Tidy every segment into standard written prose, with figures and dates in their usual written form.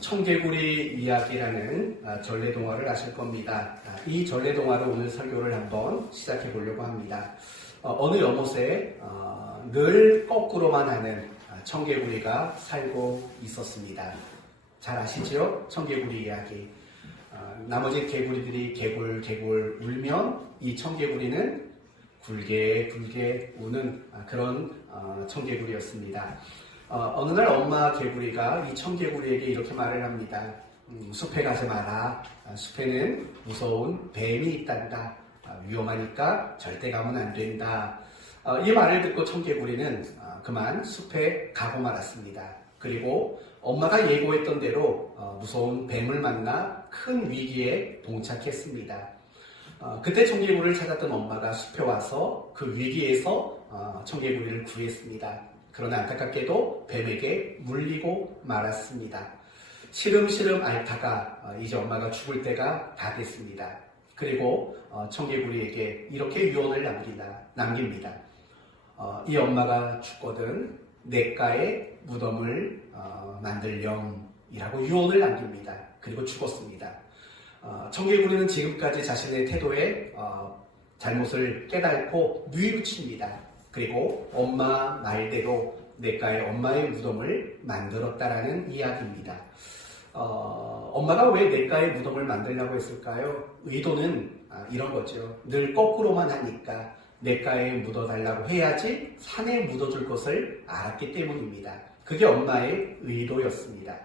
청개구리 이야기라는 전래동화를 아실 겁니다. 이 전래동화로 오늘 설교를 한번 시작해 보려고 합니다. 어느 연못에 늘 거꾸로만 하는 청개구리가 살고 있었습니다. 잘 아시죠? 청개구리 이야기. 나머지 개구리들이 개굴 울면 이 청개구리는 굴게 우는 그런 청개구리였습니다. 어느 날 엄마 개구리가 이 청개구리에게 이렇게 말을 합니다. 숲에 가지 마라. 숲에는 무서운 뱀이 있단다. 위험하니까 절대 가면 안 된다. 이 말을 듣고 청개구리는 그만 숲에 가고 말았습니다. 그리고 엄마가 예고했던 대로 무서운 뱀을 만나 큰 위기에 봉착했습니다. 그때 청개구리를 찾았던 엄마가 숲에 와서 그 위기에서 청개구리를 구했습니다. 그러나 안타깝게도 뱀에게 물리고 말았습니다. 시름시름 앓다가 이제 엄마가 죽을 때가 다 됐습니다. 그리고 청개구리에게 이렇게 유언을 남깁니다. 이 엄마가 죽거든 냇가에 무덤을 만들렴이라고 유언을 남깁니다. 그리고 죽었습니다. 청개구리는 지금까지 자신의 태도에 잘못을 깨닫고 뉘우칩니다. 그리고 엄마 말대로 냇가에 엄마의 무덤을 만들었다라는 이야기입니다. 엄마가 왜 냇가에 무덤을 만들려고 했을까요? 의도는 이런 거죠. 늘 거꾸로만 하니까 냇가에 묻어달라고 해야지 산에 묻어줄 것을 알았기 때문입니다. 그게 엄마의 의도였습니다.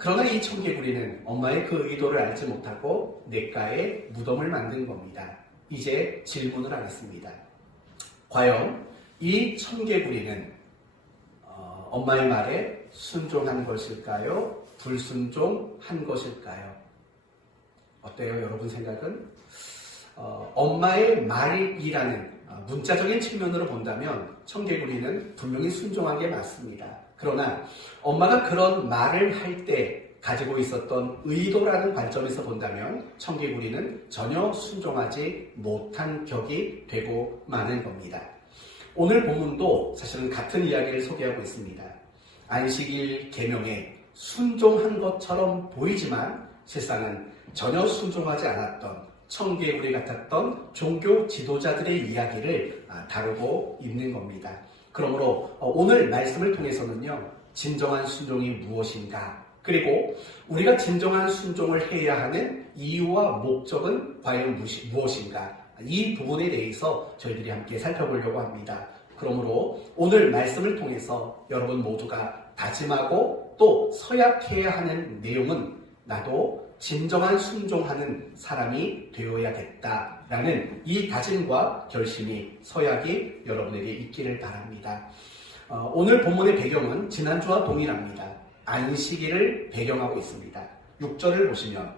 그러나 이 청개구리는 엄마의 그 의도를 알지 못하고 냇가에 무덤을 만든 겁니다. 이제 질문을 하겠습니다. 과연 이 청개구리는 엄마의 말에 순종한 것일까요? 불순종한 것일까요? 어때요, 여러분 생각은? 엄마의 말이라는 문자적인 측면으로 본다면 청개구리는 분명히 순종한 게 맞습니다. 그러나 엄마가 그런 말을 할 때 가지고 있었던 의도라는 관점에서 본다면 청개구리는 전혀 순종하지 못한 격이 되고 마는 겁니다. 오늘 본문도 사실은 같은 이야기를 소개하고 있습니다. 안식일 계명에 순종한 것처럼 보이지만 실상은 전혀 순종하지 않았던 청개구리 같았던 종교 지도자들의 이야기를 다루고 있는 겁니다. 그러므로 오늘 말씀을 통해서는요, 진정한 순종이 무엇인가, 그리고 우리가 진정한 순종을 해야 하는 이유와 목적은 과연 무엇인가, 이 부분에 대해서 저희들이 함께 살펴보려고 합니다. 그러므로 오늘 말씀을 통해서 여러분 모두가 다짐하고 또 서약해야 하는 내용은 나도 진정한 순종하는 사람이 되어야겠다라는 이 다짐과 결심이 서약이 여러분에게 있기를 바랍니다. 오늘 본문의 배경은 지난주와 동일합니다. 안식일을 배경하고 있습니다. 6절을 보시면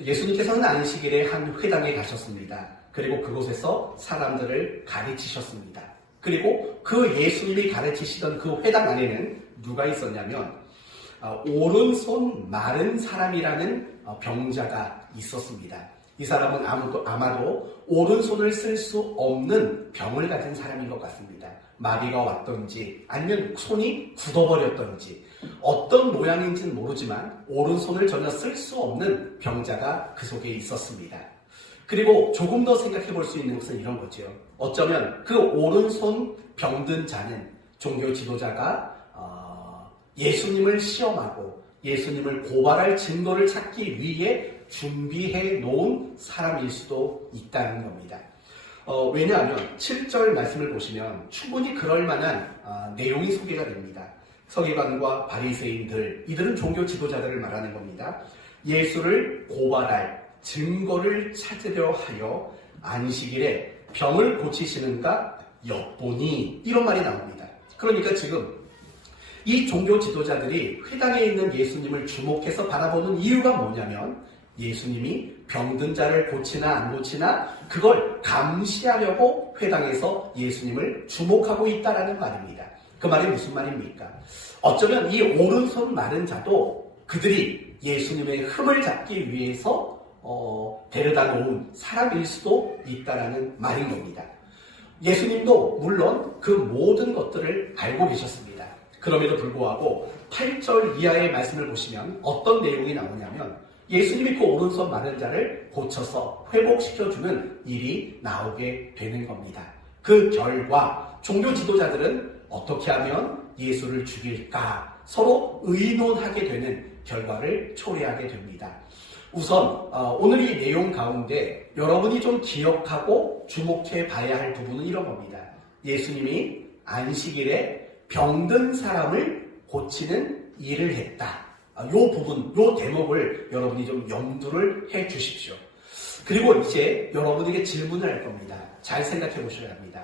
예수님께서는 안식일에 한 회당에 가셨습니다. 그리고 그곳에서 사람들을 가르치셨습니다. 그리고 그 예수님이 가르치시던 그 회당 안에는 누가 있었냐면 오른손 마른 사람이라는 병자가 있었습니다. 이 사람은 아마도 오른손을 쓸 수 없는 병을 가진 사람인 것 같습니다. 마비가 왔던지 아니면 손이 굳어버렸던지 어떤 모양인지는 모르지만 오른손을 전혀 쓸 수 없는 병자가 그 속에 있었습니다. 그리고 조금 더 생각해 볼 수 있는 것은 이런 거죠. 어쩌면 그 오른손 병든 자는 종교 지도자가 예수님을 시험하고 예수님을 고발할 증거를 찾기 위해 준비해 놓은 사람일 수도 있다는 겁니다. 왜냐하면 7절 말씀을 보시면 충분히 그럴 만한 내용이 소개가 됩니다. 서기관과 바리새인들, 이들은 종교 지도자들을 말하는 겁니다. 예수를 고발할 증거를 찾으려 하여 안식일에 병을 고치시는가 엿보니, 이런 말이 나옵니다. 그러니까 지금 이 종교 지도자들이 회당에 있는 예수님을 주목해서 바라보는 이유가 뭐냐면 예수님이 병든 자를 고치나 안 고치나 그걸 감시하려고 회당에서 예수님을 주목하고 있다라는 말입니다. 그 말이 무슨 말입니까? 어쩌면 이 오른손 마른 자도 그들이 예수님의 흠을 잡기 위해서 데려다 놓은 사람일 수도 있다라는 말인 겁니다. 예수님도 물론 그 모든 것들을 알고 계셨습니다. 그럼에도 불구하고 8절 이하의 말씀을 보시면 어떤 내용이 나오냐면 예수님이 그 오른손 마른 자를 고쳐서 회복시켜주는 일이 나오게 되는 겁니다. 그 결과 종교 지도자들은 어떻게 하면 예수를 죽일까 서로 의논하게 되는 결과를 초래하게 됩니다. 우선 오늘 이 내용 가운데 여러분이 좀 기억하고 주목해 봐야 할 부분은 이런 겁니다. 예수님이 안식일에 병든 사람을 고치는 일을 했다. 요 부분, 요 대목을 여러분이 좀 염두를 해 주십시오. 그리고 이제 여러분에게 질문을 할 겁니다. 잘 생각해 보셔야 합니다.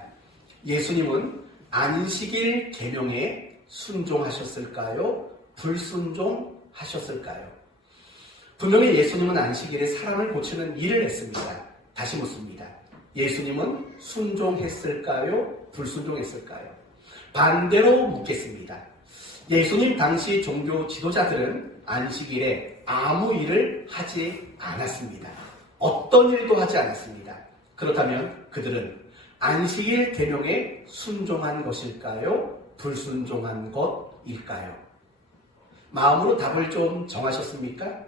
예수님은 안식일 계명에 순종하셨을까요? 불순종하셨을까요? 분명히 예수님은 안식일에 사람을 고치는 일을 했습니다. 다시 묻습니다. 예수님은 순종했을까요? 불순종했을까요? 반대로 묻겠습니다. 예수님 당시 종교 지도자들은 안식일에 아무 일을 하지 않았습니다. 어떤 일도 하지 않았습니다. 그렇다면 그들은 안식일 계명에 순종한 것일까요? 불순종한 것일까요? 마음으로 답을 좀 정하셨습니까?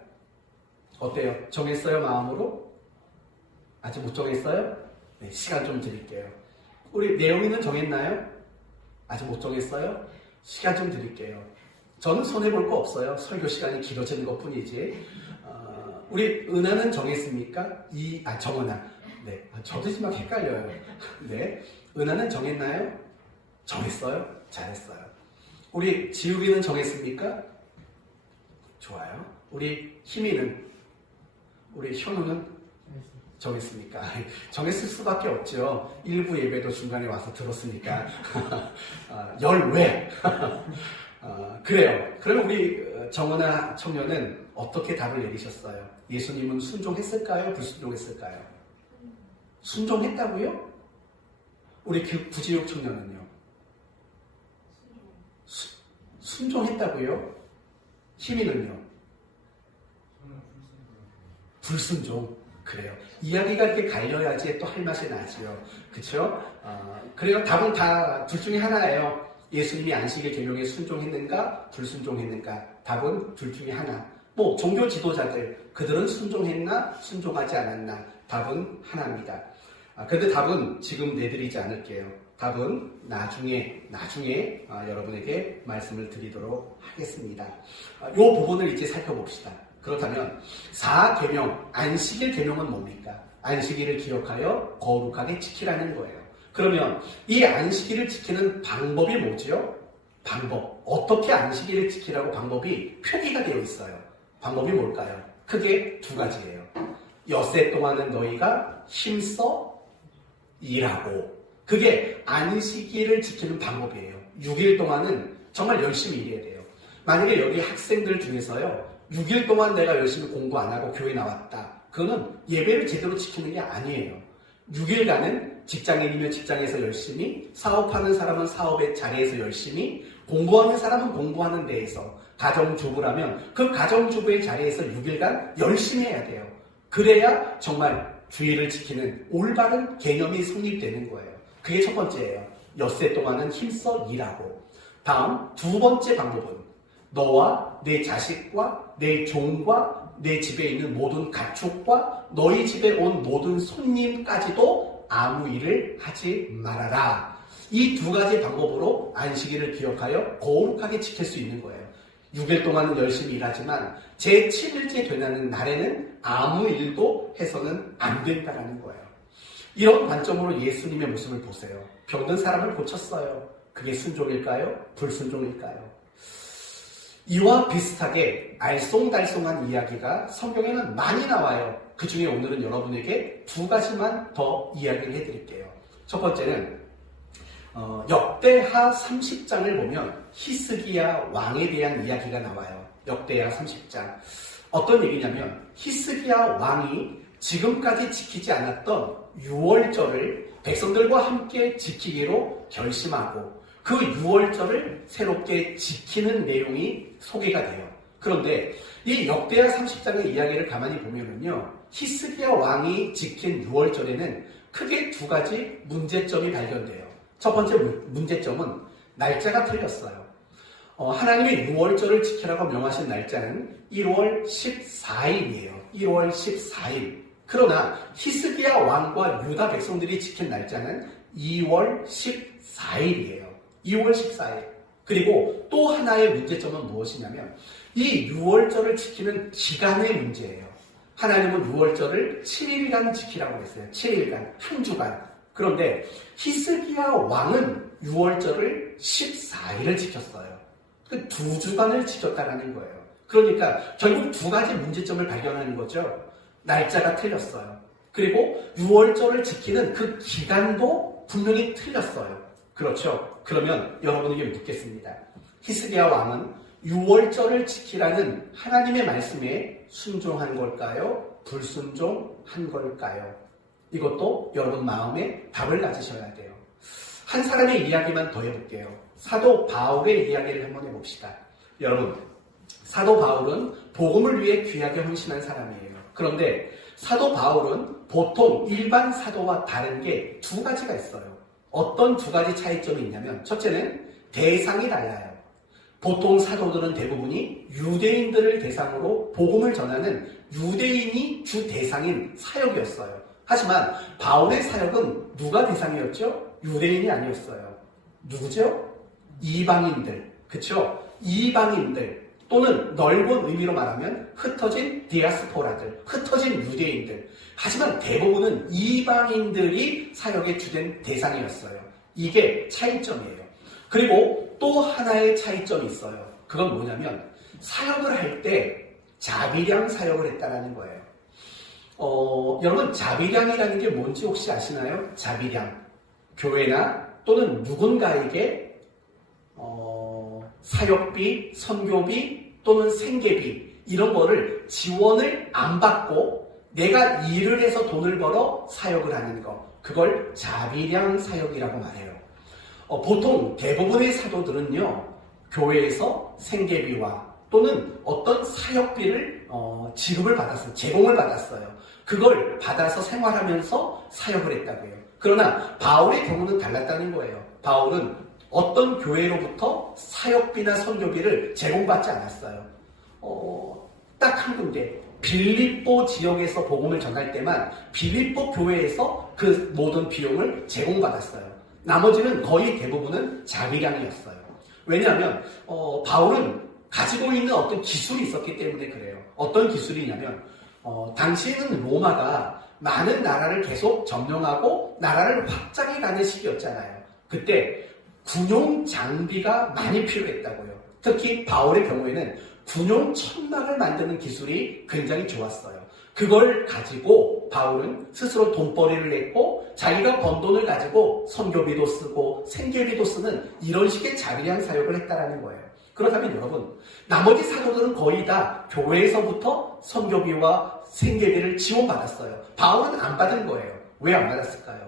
어때요? 정했어요? 마음으로? 아직 못 정했어요? 네, 시간 좀 드릴게요. 우리 내용이는 정했나요? 아직 못 정했어요? 시간 좀 드릴게요. 저는 손해볼 거 없어요. 설교 시간이 길어지는 것 뿐이지. 우리 은하는 정했습니까? 정은아. 네. 저도 지금 막 헷갈려요. 네. 은하는 정했나요? 정했어요? 잘했어요. 우리 지우기는 정했습니까? 좋아요. 우리 희미는? 우리 현우는? 정했습니까? 정했을 수밖에 없죠. 일부 예배도 중간에 와서 들었으니까. 열외. 그래요. 그럼 우리 정은아 청년은 어떻게 답을 내리셨어요? 예수님은 순종했을까요? 불순종했을까요? 순종했다고요? 우리 구지육 청년은요? 순종했다고요? 희민은요? 불순종. 그래요. 이야기가 이렇게 갈려야지 또 할 맛이 나지요. 그쵸? 그래요. 답은 다 둘 중에 하나예요. 예수님이 안식일 계명에 순종했는가, 불순종했는가. 답은 둘 중에 하나. 종교 지도자들, 그들은 순종했나, 순종하지 않았나. 답은 하나입니다. 그런데 답은 지금 내드리지 않을게요. 답은 나중에 여러분에게 말씀을 드리도록 하겠습니다. 이 부분을 이제 살펴봅시다. 그렇다면 4계명, 안식일 계명은 뭡니까? 안식일을 기억하여 거룩하게 지키라는 거예요. 그러면 이 안식일을 지키는 방법이 뭐지요? 방법. 어떻게 안식일을 지키라고 방법이 표기가 되어 있어요. 방법이 뭘까요? 크게 두 가지예요. 엿새 동안은 너희가 힘써 일하고. 그게 안식일을 지키는 방법이에요. 6일 동안은 정말 열심히 일해야 돼요. 만약에 여기 학생들 중에서요. 6일 동안 내가 열심히 공부 안 하고 교회 나왔다. 그거는 예배를 제대로 지키는 게 아니에요. 6일간은 직장인이면 직장에서 열심히, 사업하는 사람은 사업의 자리에서 열심히, 공부하는 사람은 공부하는 데에서, 가정주부라면 그 가정주부의 자리에서 6일간 열심히 해야 돼요. 그래야 정말 주의를 지키는 올바른 개념이 성립되는 거예요. 그게 첫 번째예요. 엿새 동안은 힘써 일하고. 다음 두 번째 방법은 너와 내 자식과 내 종과 내 집에 있는 모든 가축과 너희 집에 온 모든 손님까지도 아무 일을 하지 말아라. 이 두 가지 방법으로 안식일을 기억하여 거룩하게 지킬 수 있는 거예요. 6일 동안은 열심히 일하지만 제7일째 되는 날에는 아무 일도 해서는 안 된다는 거예요. 이런 관점으로 예수님의 모습을 보세요. 병든 사람을 고쳤어요. 그게 순종일까요? 불순종일까요? 이와 비슷하게 알쏭달쏭한 이야기가 성경에는 많이 나와요. 그 중에 오늘은 여러분에게 두 가지만 더 이야기를 해드릴게요. 첫 번째는 역대하 30장을 보면 히스기야 왕에 대한 이야기가 나와요. 역대하 30장. 어떤 얘기냐면 히스기야 왕이 지금까지 지키지 않았던 유월절을 백성들과 함께 지키기로 결심하고 그 유월절을 새롭게 지키는 내용이 소개가 돼요. 그런데 이 역대하 30장의 이야기를 가만히 보면은요, 히스기야 왕이 지킨 유월절에는 크게 두 가지 문제점이 발견돼요. 첫 번째 문제점은 날짜가 틀렸어요. 하나님의 유월절을 지키라고 명하신 날짜는 1월 14일이에요. 1월 14일. 그러나 히스기야 왕과 유다 백성들이 지킨 날짜는 2월 14일이에요. 2월 14일. 그리고 또 하나의 문제점은 무엇이냐면 이 유월절을 지키는 기간의 문제예요. 하나님은 유월절을 7일간 지키라고 했어요. 7일간, 한 주간. 그런데 히스기야 왕은 유월절을 14일을 지켰어요. 그 2주간을 지켰다는 거예요. 그러니까 결국 두 가지 문제점을 발견하는 거죠. 날짜가 틀렸어요. 그리고 유월절을 지키는 그 기간도 분명히 틀렸어요. 그렇죠? 그러면 여러분에게 묻겠습니다. 히스기야 왕은 유월절을 지키라는 하나님의 말씀에 순종한 걸까요? 불순종한 걸까요? 이것도 여러분 마음에 답을 가지셔야 돼요. 한 사람의 이야기만 더 해볼게요. 사도 바울의 이야기를 한번 해봅시다. 여러분, 사도 바울은 복음을 위해 귀하게 헌신한 사람이에요. 그런데 사도 바울은 보통 일반 사도와 다른 게 두 가지가 있어요. 어떤 두 가지 차이점이 있냐면 첫째는 대상이 달라요. 보통 사도들은 대부분이 유대인들을 대상으로 복음을 전하는 유대인이 주 대상인 사역이었어요. 하지만 바울의 사역은 누가 대상이었죠? 유대인이 아니었어요. 누구죠? 이방인들. 그쵸? 이방인들 또는 넓은 의미로 말하면 흩어진 디아스포라들, 흩어진 유대인들. 하지만 대부분은 이방인들이 사역의 주된 대상이었어요. 이게 차이점이에요. 그리고 또 하나의 차이점이 있어요. 그건 뭐냐면 사역을 할 때 자비량 사역을 했다는 거예요. 여러분 자비량이라는 게 뭔지 혹시 아시나요? 자비량. 교회나 또는 누군가에게 사역비, 선교비 또는 생계비 이런 거를 지원을 안 받고 내가 일을 해서 돈을 벌어 사역을 하는 거. 그걸 자비량 사역이라고 말해요. 보통 대부분의 사도들은요. 교회에서 생계비와 또는 어떤 사역비를 지급을 받았어요. 제공을 받았어요. 그걸 받아서 생활하면서 사역을 했다고요. 그러나 바울의 경우는 달랐다는 거예요. 바울은 어떤 교회로부터 사역비나 선교비를 제공받지 않았어요. 딱 한 군데 빌립보 지역에서 복음을 전할 때만 빌립보 교회에서 그 모든 비용을 제공받았어요. 나머지는 거의 대부분은 자비량이었어요. 왜냐하면 바울은 가지고 있는 어떤 기술이 있었기 때문에 그래요. 어떤 기술이냐면 당시에는 로마가 많은 나라를 계속 점령하고 나라를 확장해가는 시기였잖아요. 그때 군용 장비가 많이 필요했다고요. 특히 바울의 경우에는 군용 천막을 만드는 기술이 굉장히 좋았어요. 그걸 가지고 바울은 스스로 돈벌이를 냈고 자기가 번 돈을 가지고 선교비도 쓰고 생계비도 쓰는 이런 식의 자비량 사역을 했다는 거예요. 그렇다면 여러분, 나머지 사도들은 거의 다 교회에서부터 선교비와 생계비를 지원받았어요. 바울은 안 받은 거예요. 왜 안 받았을까요?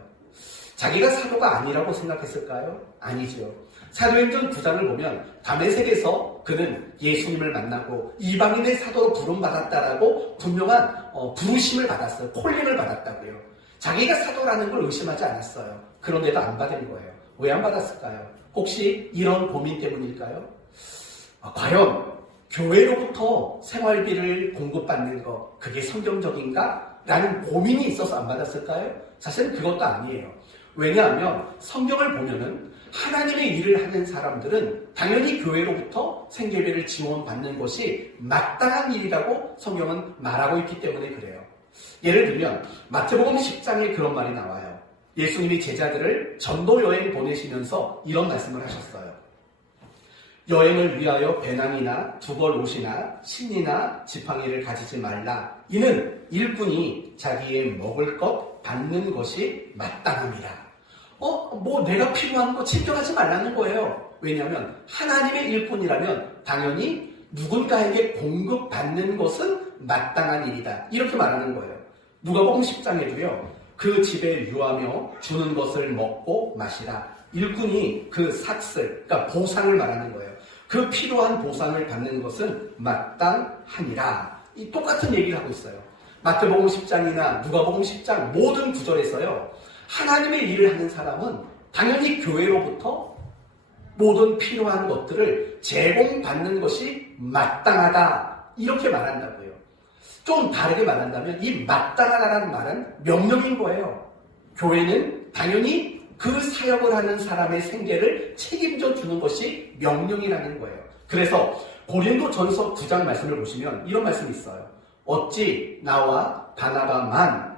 자기가 사도가 아니라고 생각했을까요? 아니죠. 사도행전 9장을 보면 다메섹에서 그는 예수님을 만나고 이방인의 사도로 부름받았다라고 분명한 부르심을 받았어요. 콜링을 받았다고요. 자기가 사도라는 걸 의심하지 않았어요. 그런데도 안 받은 거예요. 왜 안 받았을까요? 혹시 이런 고민 때문일까요? 과연 교회로부터 생활비를 공급받는 거 그게 성경적인가? 라는 고민이 있어서 안 받았을까요? 사실은 그것도 아니에요. 왜냐하면 성경을 보면은 하나님의 일을 하는 사람들은 당연히 교회로부터 생계비를 지원받는 것이 마땅한 일이라고 성경은 말하고 있기 때문에 그래요. 예를 들면 마태복음 10장에 그런 말이 나와요. 예수님이 제자들을 전도 여행 보내시면서 이런 말씀을 하셨어요. 여행을 위하여 배낭이나 두벌 옷이나 신이나 지팡이를 가지지 말라. 이는 일꾼이 자기의 먹을 것 받는 것이 마땅함이라. 내가 필요한 거 챙겨가지 말라는 거예요. 왜냐하면 하나님의 일꾼이라면 당연히 누군가에게 공급받는 것은 마땅한 일이다. 이렇게 말하는 거예요. 누가복음 10장에도요. 그 집에 유하며 주는 것을 먹고 마시라. 일꾼이 그 삭슬, 그러니까 보상을 말하는 거예요. 그 필요한 보상을 받는 것은 마땅하니라. 이 똑같은 얘기를 하고 있어요. 마태복음 10장이나 누가복음 10장 모든 구절에서요. 하나님의 일을 하는 사람은 당연히 교회로부터 모든 필요한 것들을 제공받는 것이 마땅하다. 이렇게 말한다고요. 좀 다르게 말한다면 이 마땅하다라는 말은 명령인 거예요. 교회는 당연히 그 사역을 하는 사람의 생계를 책임져 주는 것이 명령이라는 거예요. 그래서 고린도전서 9장 말씀을 보시면 이런 말씀이 있어요. 어찌 나와 바나바만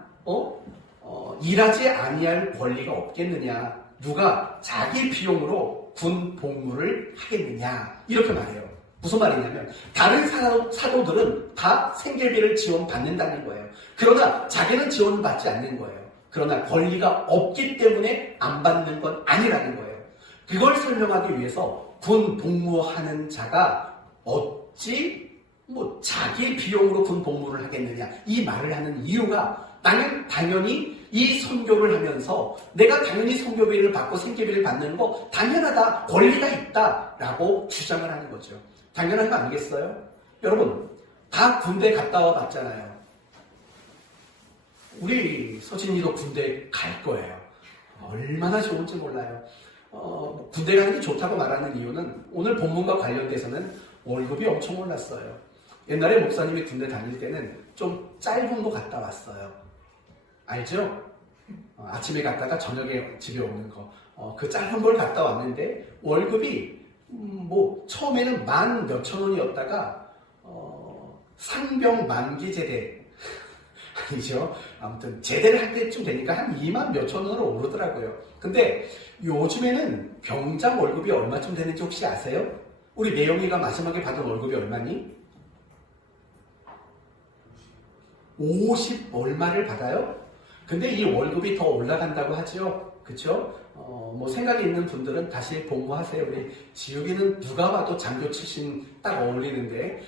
일하지 아니할 권리가 없겠느냐? 누가 자기 비용으로 군 복무를 하겠느냐? 이렇게 말해요. 무슨 말이냐면 다른 사도들은 다 생계비를 지원받는다는 거예요. 그러나 자기는 지원받지 않는 거예요. 그러나 권리가 없기 때문에 안 받는 건 아니라는 거예요. 그걸 설명하기 위해서 군 복무하는 자가 어찌 자기 비용으로 군 복무를 하겠느냐 이 말을 하는 이유가 나는 당연히 이 선교를 하면서 내가 당연히 선교비를 받고 생계비를 받는 거 당연하다 권리가 있다라고 주장을 하는 거죠. 당연한 거 아니겠어요? 여러분 다 군대 갔다 와 봤잖아요. 우리 서진이도 군대 갈 거예요. 얼마나 좋은지 몰라요. 군대 가는 게 좋다고 말하는 이유는 오늘 본문과 관련돼서는 월급이 엄청 올랐어요. 옛날에 목사님이 군대 다닐 때는 좀 짧은 거 갔다 왔어요. 알죠? 아침에 갔다가 저녁에 집에 오는 거. 그 짧은 걸 갔다 왔는데 월급이 처음에는 만 몇천 원이었다가 상병 만기 제대 아니죠. 아무튼 제대를 할 때쯤 되니까 한 2만 몇천 원으로 오르더라고요. 근데 요즘에는 병장 월급이 얼마쯤 되는지 혹시 아세요? 우리 내영이가 마지막에 받은 월급이 얼마니? 50 얼마를 받아요? 근데 이 월급이 더 올라간다고 하죠. 그쵸? 생각이 있는 분들은 다시 복무하세요. 우리 지욱이는 누가 봐도 장교 출신 딱 어울리는데,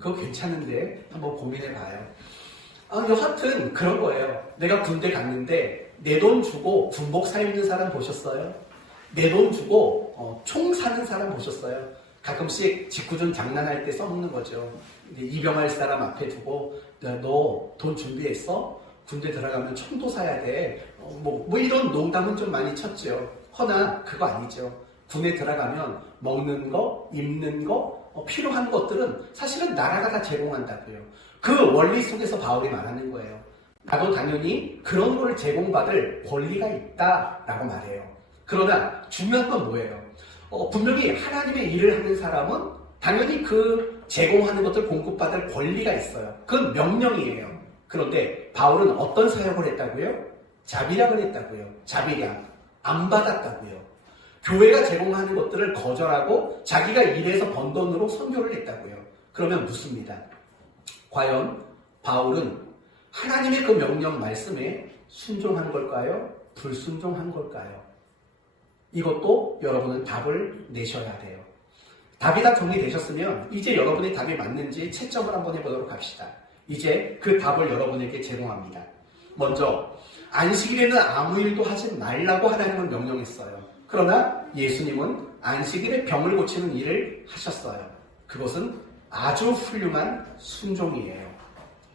그거 괜찮은데 한번 고민해봐요. 여하튼 그런 거예요. 내가 군대 갔는데 내 돈 주고 군복 사 입는 사람 보셨어요? 내 돈 주고 총 사는 사람 보셨어요? 가끔씩 직구준 장난할 때 써먹는 거죠. 입영할 사람 앞에 두고 너 돈 준비했어? 군대 들어가면 총도 사야 돼. 이런 농담은 좀 많이 쳤죠. 허나 그거 아니죠. 군에 들어가면 먹는 거, 입는 거, 필요한 것들은 사실은 나라가 다 제공한다고요. 그 원리 속에서 바울이 말하는 거예요. 나도 당연히 그런 걸 제공받을 권리가 있다라고 말해요. 그러나 중요한 건 뭐예요? 분명히 하나님의 일을 하는 사람은 당연히 그 제공하는 것들 공급받을 권리가 있어요. 그건 명령이에요. 그런데 바울은 어떤 사역을 했다고요? 자비량을 했다고요. 자비량. 안 받았다고요. 교회가 제공하는 것들을 거절하고 자기가 일해서 번 돈으로 선교를 했다고요. 그러면 묻습니다. 과연 바울은 하나님의 그 명령 말씀에 순종한 걸까요? 불순종한 걸까요? 이것도 여러분은 답을 내셔야 돼요. 답이 다 정리되셨으면 이제 여러분의 답이 맞는지 채점을 한번 해보도록 합시다. 이제 그 답을 여러분에게 제공합니다. 먼저 안식일에는 아무 일도 하지 말라고 하나님은 명령했어요. 그러나 예수님은 안식일에 병을 고치는 일을 하셨어요. 그것은 아주 훌륭한 순종이에요.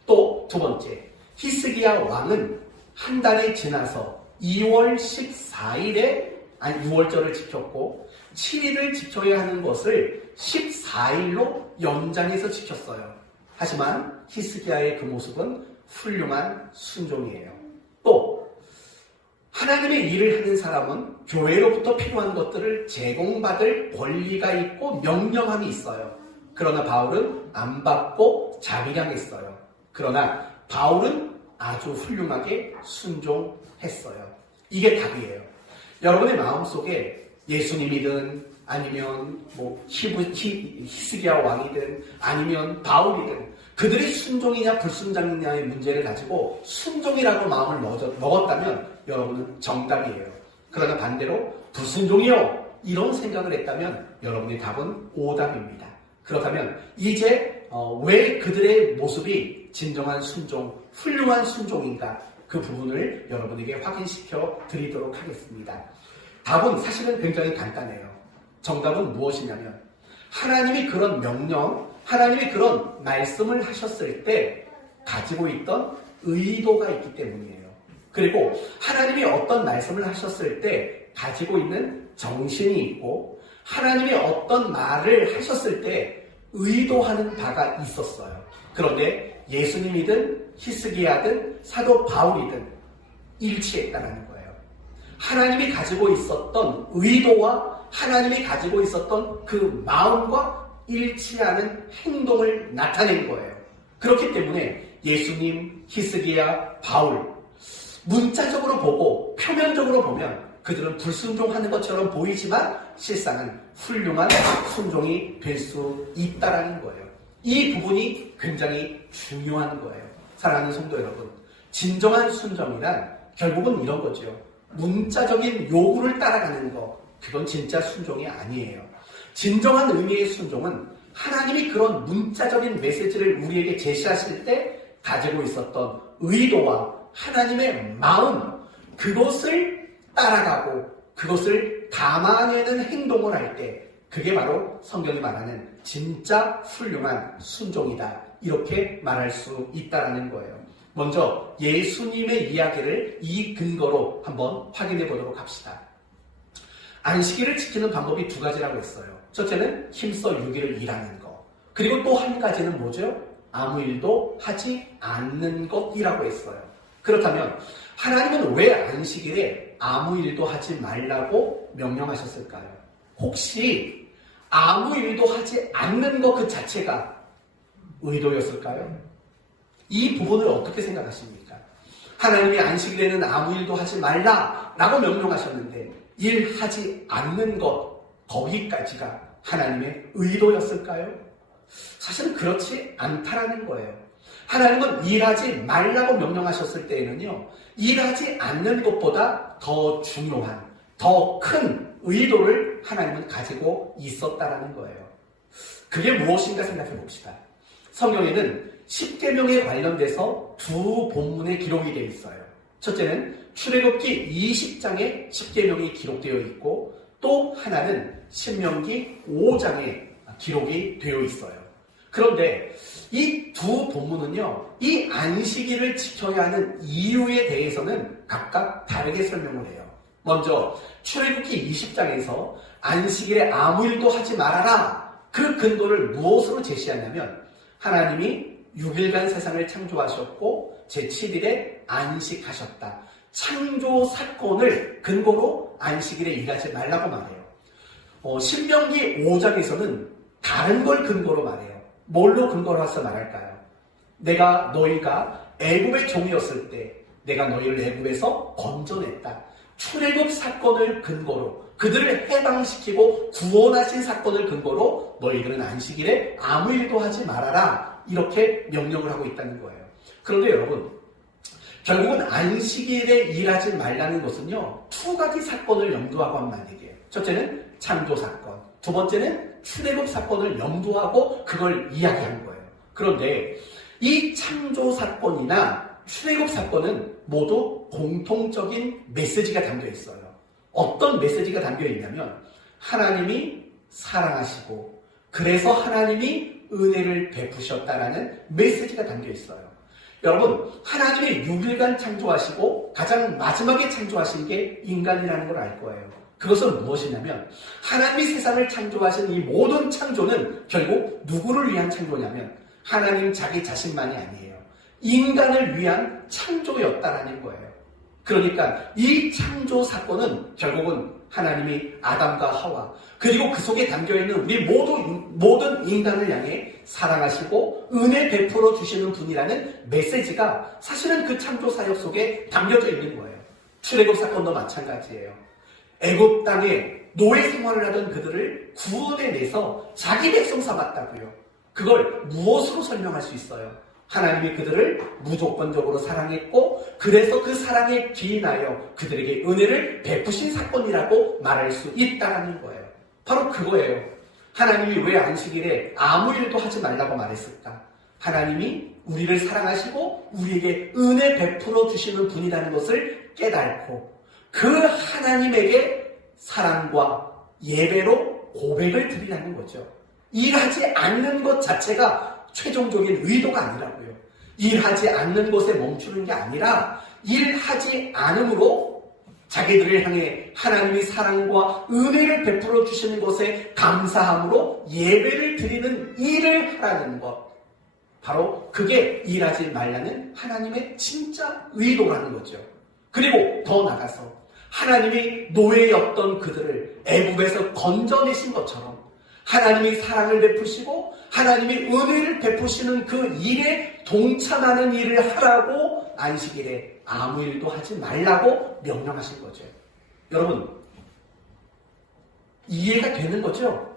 또 두 번째, 히스기야 왕은 한 달이 지나서 2월 14일에 6월절을 지켰고 7일을 지켜야 하는 것을 14일로 연장해서 지켰어요. 하지만 히스기야의 그 모습은 훌륭한 순종이에요. 또 하나님의 일을 하는 사람은 교회로부터 필요한 것들을 제공받을 권리가 있고 명령함이 있어요. 그러나 바울은 안 받고 자비량했어요. 그러나 바울은 아주 훌륭하게 순종했어요. 이게 답이에요. 여러분의 마음속에 예수님이든 아니면 히스기야 왕이든 아니면 바울이든 그들이 순종이냐 불순종이냐의 문제를 가지고 순종이라고 마음을 먹었다면 여러분은 정답이에요. 그러나 반대로 불순종이요 이런 생각을 했다면 여러분의 답은 오답입니다. 그렇다면 이제 왜 그들의 모습이 진정한 순종, 훌륭한 순종인가 그 부분을 여러분에게 확인시켜 드리도록 하겠습니다. 답은 사실은 굉장히 간단해요. 정답은 무엇이냐면 하나님이 그런 명령, 하나님이 그런 말씀을 하셨을 때 가지고 있던 의도가 있기 때문이에요. 그리고 하나님이 어떤 말씀을 하셨을 때 가지고 있는 정신이 있고 하나님이 어떤 말을 하셨을 때 의도하는 바가 있었어요. 그런데 예수님이든 히스기야든 사도 바울이든 일치했다는 거예요. 하나님이 가지고 있었던 의도와 하나님이 가지고 있었던 그 마음과 일치하는 행동을 나타낸 거예요. 그렇기 때문에 예수님, 히스기야, 바울 문자적으로 보고 표면적으로 보면 그들은 불순종하는 것처럼 보이지만 실상은 훌륭한 순종이 될 수 있다라는 거예요. 이 부분이 굉장히 중요한 거예요. 사랑하는 성도 여러분, 진정한 순종이란 결국은 이런 거죠. 문자적인 요구를 따라가는 거, 그건 진짜 순종이 아니에요. 진정한 의미의 순종은 하나님이 그런 문자적인 메시지를 우리에게 제시하실 때 가지고 있었던 의도와 하나님의 마음, 그것을 따라가고 그것을 담아내는 행동을 할 때 그게 바로 성경이 말하는 진짜 훌륭한 순종이다. 이렇게 말할 수 있다는 거예요. 먼저 예수님의 이야기를 이 근거로 한번 확인해 보도록 합시다. 안식일을 지키는 방법이 두 가지라고 했어요. 첫째는 힘써 6일을 일하는 것. 그리고 또 한 가지는 뭐죠? 아무 일도 하지 않는 것이라고 했어요. 그렇다면 하나님은 왜 안식일에 아무 일도 하지 말라고 명령하셨을까요? 혹시 아무 일도 하지 않는 것 그 자체가 의도였을까요? 이 부분을 어떻게 생각하십니까? 하나님이 안식일에는 아무 일도 하지 말라라고 명령하셨는데 일하지 않는 것, 거기까지가 하나님의 의도였을까요? 사실은 그렇지 않다라는 거예요. 하나님은 일하지 말라고 명령하셨을 때에는요, 일하지 않는 것보다 더 중요한, 더 큰 의도를 하나님은 가지고 있었다라는 거예요. 그게 무엇인가 생각해 봅시다. 성경에는 10계명에 관련돼서 두 본문에 기록이 되어 있어요. 첫째는 출애굽기 20장에 10계명이 기록되어 있고 또 하나는 신명기 5장에 기록이 되어 있어요. 그런데 이 두 본문은요, 이 안식일을 지켜야 하는 이유에 대해서는 각각 다르게 설명을 해요. 먼저 출애굽기 20장에서 안식일에 아무 일도 하지 말아라. 그 근거를 무엇으로 제시하냐면 하나님이 6일간 세상을 창조하셨고 제7일에 안식하셨다. 창조 사건을 근거로 안식일에 일하지 말라고 말해요. 신명기 5장에서는 다른 걸 근거로 말해요. 뭘로 근거로 해서 말할까요? 너희가 애굽의 종이었을 때 내가 너희를 애굽에서 건져냈다. 출애굽 사건을 근거로 그들을 해방시키고 구원하신 사건을 근거로 너희들은 안식일에 아무 일도 하지 말아라. 이렇게 명령을 하고 있다는 거예요. 그런데 여러분, 결국은 안식일에 일하지 말라는 것은요, 두 가지 사건을 염두하고 한 말이에요. 첫째는 창조 사건, 두 번째는 출애굽 사건을 염두하고 그걸 이야기한 거예요. 그런데 이 창조 사건이나 출애굽 사건은 모두 공통적인 메시지가 담겨 있어요. 어떤 메시지가 담겨 있냐면 하나님이 사랑하시고 그래서 하나님이 은혜를 베푸셨다라는 메시지가 담겨 있어요. 여러분, 하나님이 6일간 창조하시고 가장 마지막에 창조하신 게 인간이라는 걸 알 거예요. 그것은 무엇이냐면 하나님이 세상을 창조하신 이 모든 창조는 결국 누구를 위한 창조냐면 하나님 자기 자신만이 아니에요. 인간을 위한 창조였다라는 거예요. 그러니까 이 창조 사건은 결국은 하나님이 아담과 하와 그리고 그 속에 담겨있는 우리 모든 인간을 향해 사랑하시고 은혜 베풀어 주시는 분이라는 메시지가 사실은 그 창조 사역 속에 담겨져 있는 거예요. 출애굽 사건도 마찬가지예요. 애굽 땅에 노예 생활을 하던 그들을 구원해내서 자기 백성 삼았다고요. 그걸 무엇으로 설명할 수 있어요? 하나님이 그들을 무조건적으로 사랑했고 그래서 그 사랑에 기인하여 그들에게 은혜를 베푸신 사건이라고 말할 수 있다는 거예요. 바로 그거예요. 하나님이 왜 안식일에 아무 일도 하지 말라고 말했을까? 하나님이 우리를 사랑하시고 우리에게 은혜 베풀어 주시는 분이라는 것을 깨닫고 그 하나님에게 사랑과 예배로 고백을 드리라는 거죠. 일하지 않는 것 자체가 최종적인 의도가 아니라고요. 일하지 않는 것에 멈추는 게 아니라 일하지 않음으로 자기들을 향해 하나님이 사랑과 은혜를 베풀어 주시는 것에 감사함으로 예배를 드리는 일을 하라는 것. 바로 그게 일하지 말라는 하나님의 진짜 의도라는 거죠. 그리고 더 나가서 하나님이 노예였던 그들을 애굽에서 건져내신 것처럼 하나님이 사랑을 베푸시고 하나님이 은혜를 베푸시는 그 일에 동참하는 일을 하라고 안식일에 아무 일도 하지 말라고 명령하신 거죠. 여러분, 이해가 되는 거죠?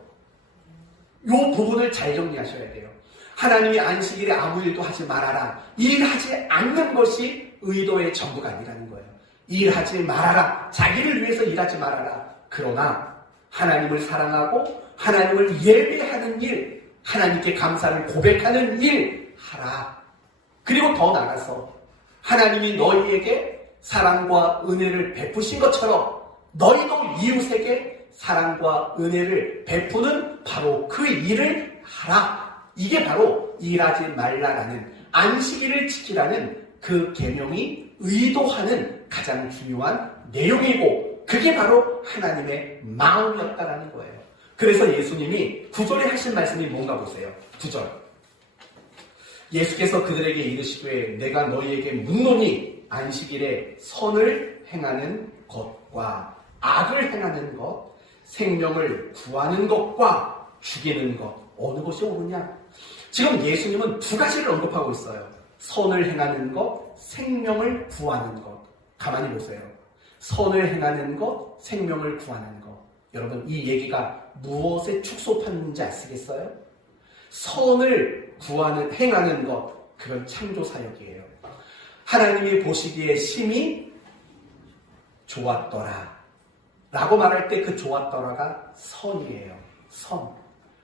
이 부분을 잘 정리하셔야 돼요. 하나님이 안식일에 아무 일도 하지 말아라. 일하지 않는 것이 의도의 전부가 아니라는 거예요. 일하지 말아라. 자기를 위해서 일하지 말아라. 그러나 하나님을 사랑하고 하나님을 예배하는 일, 하나님께 감사를 고백하는 일 하라. 그리고 더 나아가서 하나님이 너희에게 사랑과 은혜를 베푸신 것처럼 너희도 이웃에게 사랑과 은혜를 베푸는 바로 그 일을 하라. 이게 바로 일하지 말라라는 안식일을 지키라는 그 계명이 의도하는 가장 중요한 내용이고 그게 바로 하나님의 마음이었다라는 거예요. 그래서 예수님이 9절에 하신 말씀이 뭔가 보세요. 9절. 예수께서 그들에게 이르시되 내가 너희에게 묻노니 안식일에 선을 행하는 것과 악을 행하는 것, 생명을 구하는 것과 죽이는 것 어느 것이 옳으냐? 지금 예수님은 두 가지를 언급하고 있어요. 선을 행하는 것, 생명을 구하는 것. 가만히 보세요. 선을 행하는 것, 생명을 구하는 것. 여러분, 이 얘기가 무엇에 축소판인지 아시겠어요? 선을 행하는 것, 그건 창조사역이에요. 하나님이 보시기에 심히 좋았더라 라고 말할 때 그 좋았더라가 선이에요. 선.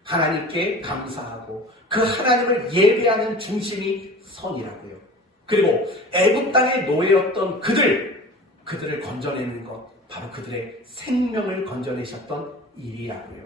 하나님께 감사하고 그 하나님을 예배하는 중심이 선이라고요. 그리고 애굽 땅의 노예였던 그들을 건져내는 것, 바로 그들의 생명을 건져내셨던 일이라고요.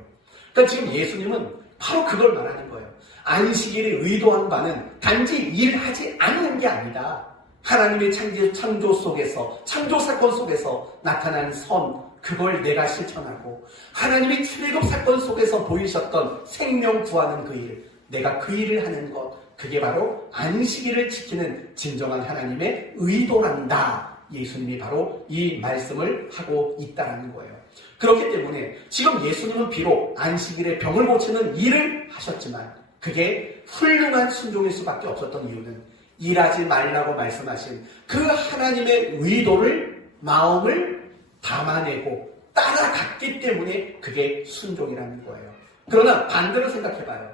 그러니까 지금 예수님은 바로 그걸 말하는 거예요. 안식일이 의도한 바는 단지 일하지 않는 게 아니다. 하나님의 창조 속에서, 창조 사건 속에서 나타난 선, 그걸 내가 실천하고 하나님이 출애굽 사건 속에서 보이셨던 생명 구하는 그 일, 내가 그 일을 하는 것, 그게 바로 안식일을 지키는 진정한 하나님의 의도란다. 예수님이 바로 이 말씀을 하고 있다는 거예요. 그렇기 때문에 지금 예수님은 비록 안식일에 병을 고치는 일을 하셨지만 그게 훌륭한 순종일 수밖에 없었던 이유는 일하지 말라고 말씀하신 그 하나님의 의도를, 마음을 담아내고 따라갔기 때문에 그게 순종이라는 거예요. 그러나 반대로 생각해봐요.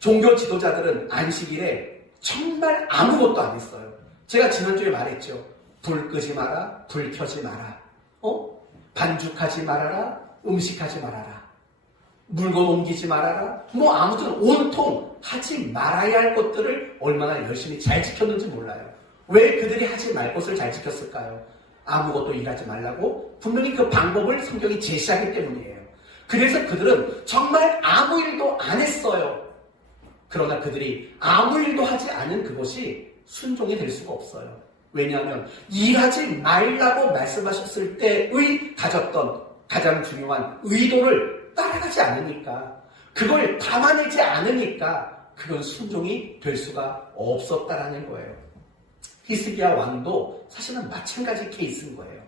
종교 지도자들은 안식일에 정말 아무것도 안 했어요. 제가 지난주에 말했죠. 불 끄지 마라, 불 켜지 마라, 반죽하지 말아라, 음식하지 말아라, 물건 옮기지 말아라, 아무튼 온통 하지 말아야 할 것들을 얼마나 열심히 잘 지켰는지 몰라요. 왜 그들이 하지 말 것을 잘 지켰을까요? 아무것도 일하지 말라고 분명히 그 방법을 성경이 제시하기 때문이에요. 그래서 그들은 정말 아무 일도 안 했어요. 그러나 그들이 아무 일도 하지 않은 그것이 순종이 될 수가 없어요. 왜냐하면 일하지 말라고 말씀하셨을 때의 가졌던 가장 중요한 의도를 따라가지 않으니까, 그걸 담아내지 않으니까 그건 순종이 될 수가 없었다라는 거예요. 히스기야 왕도 사실은 마찬가지 케이스인 거예요.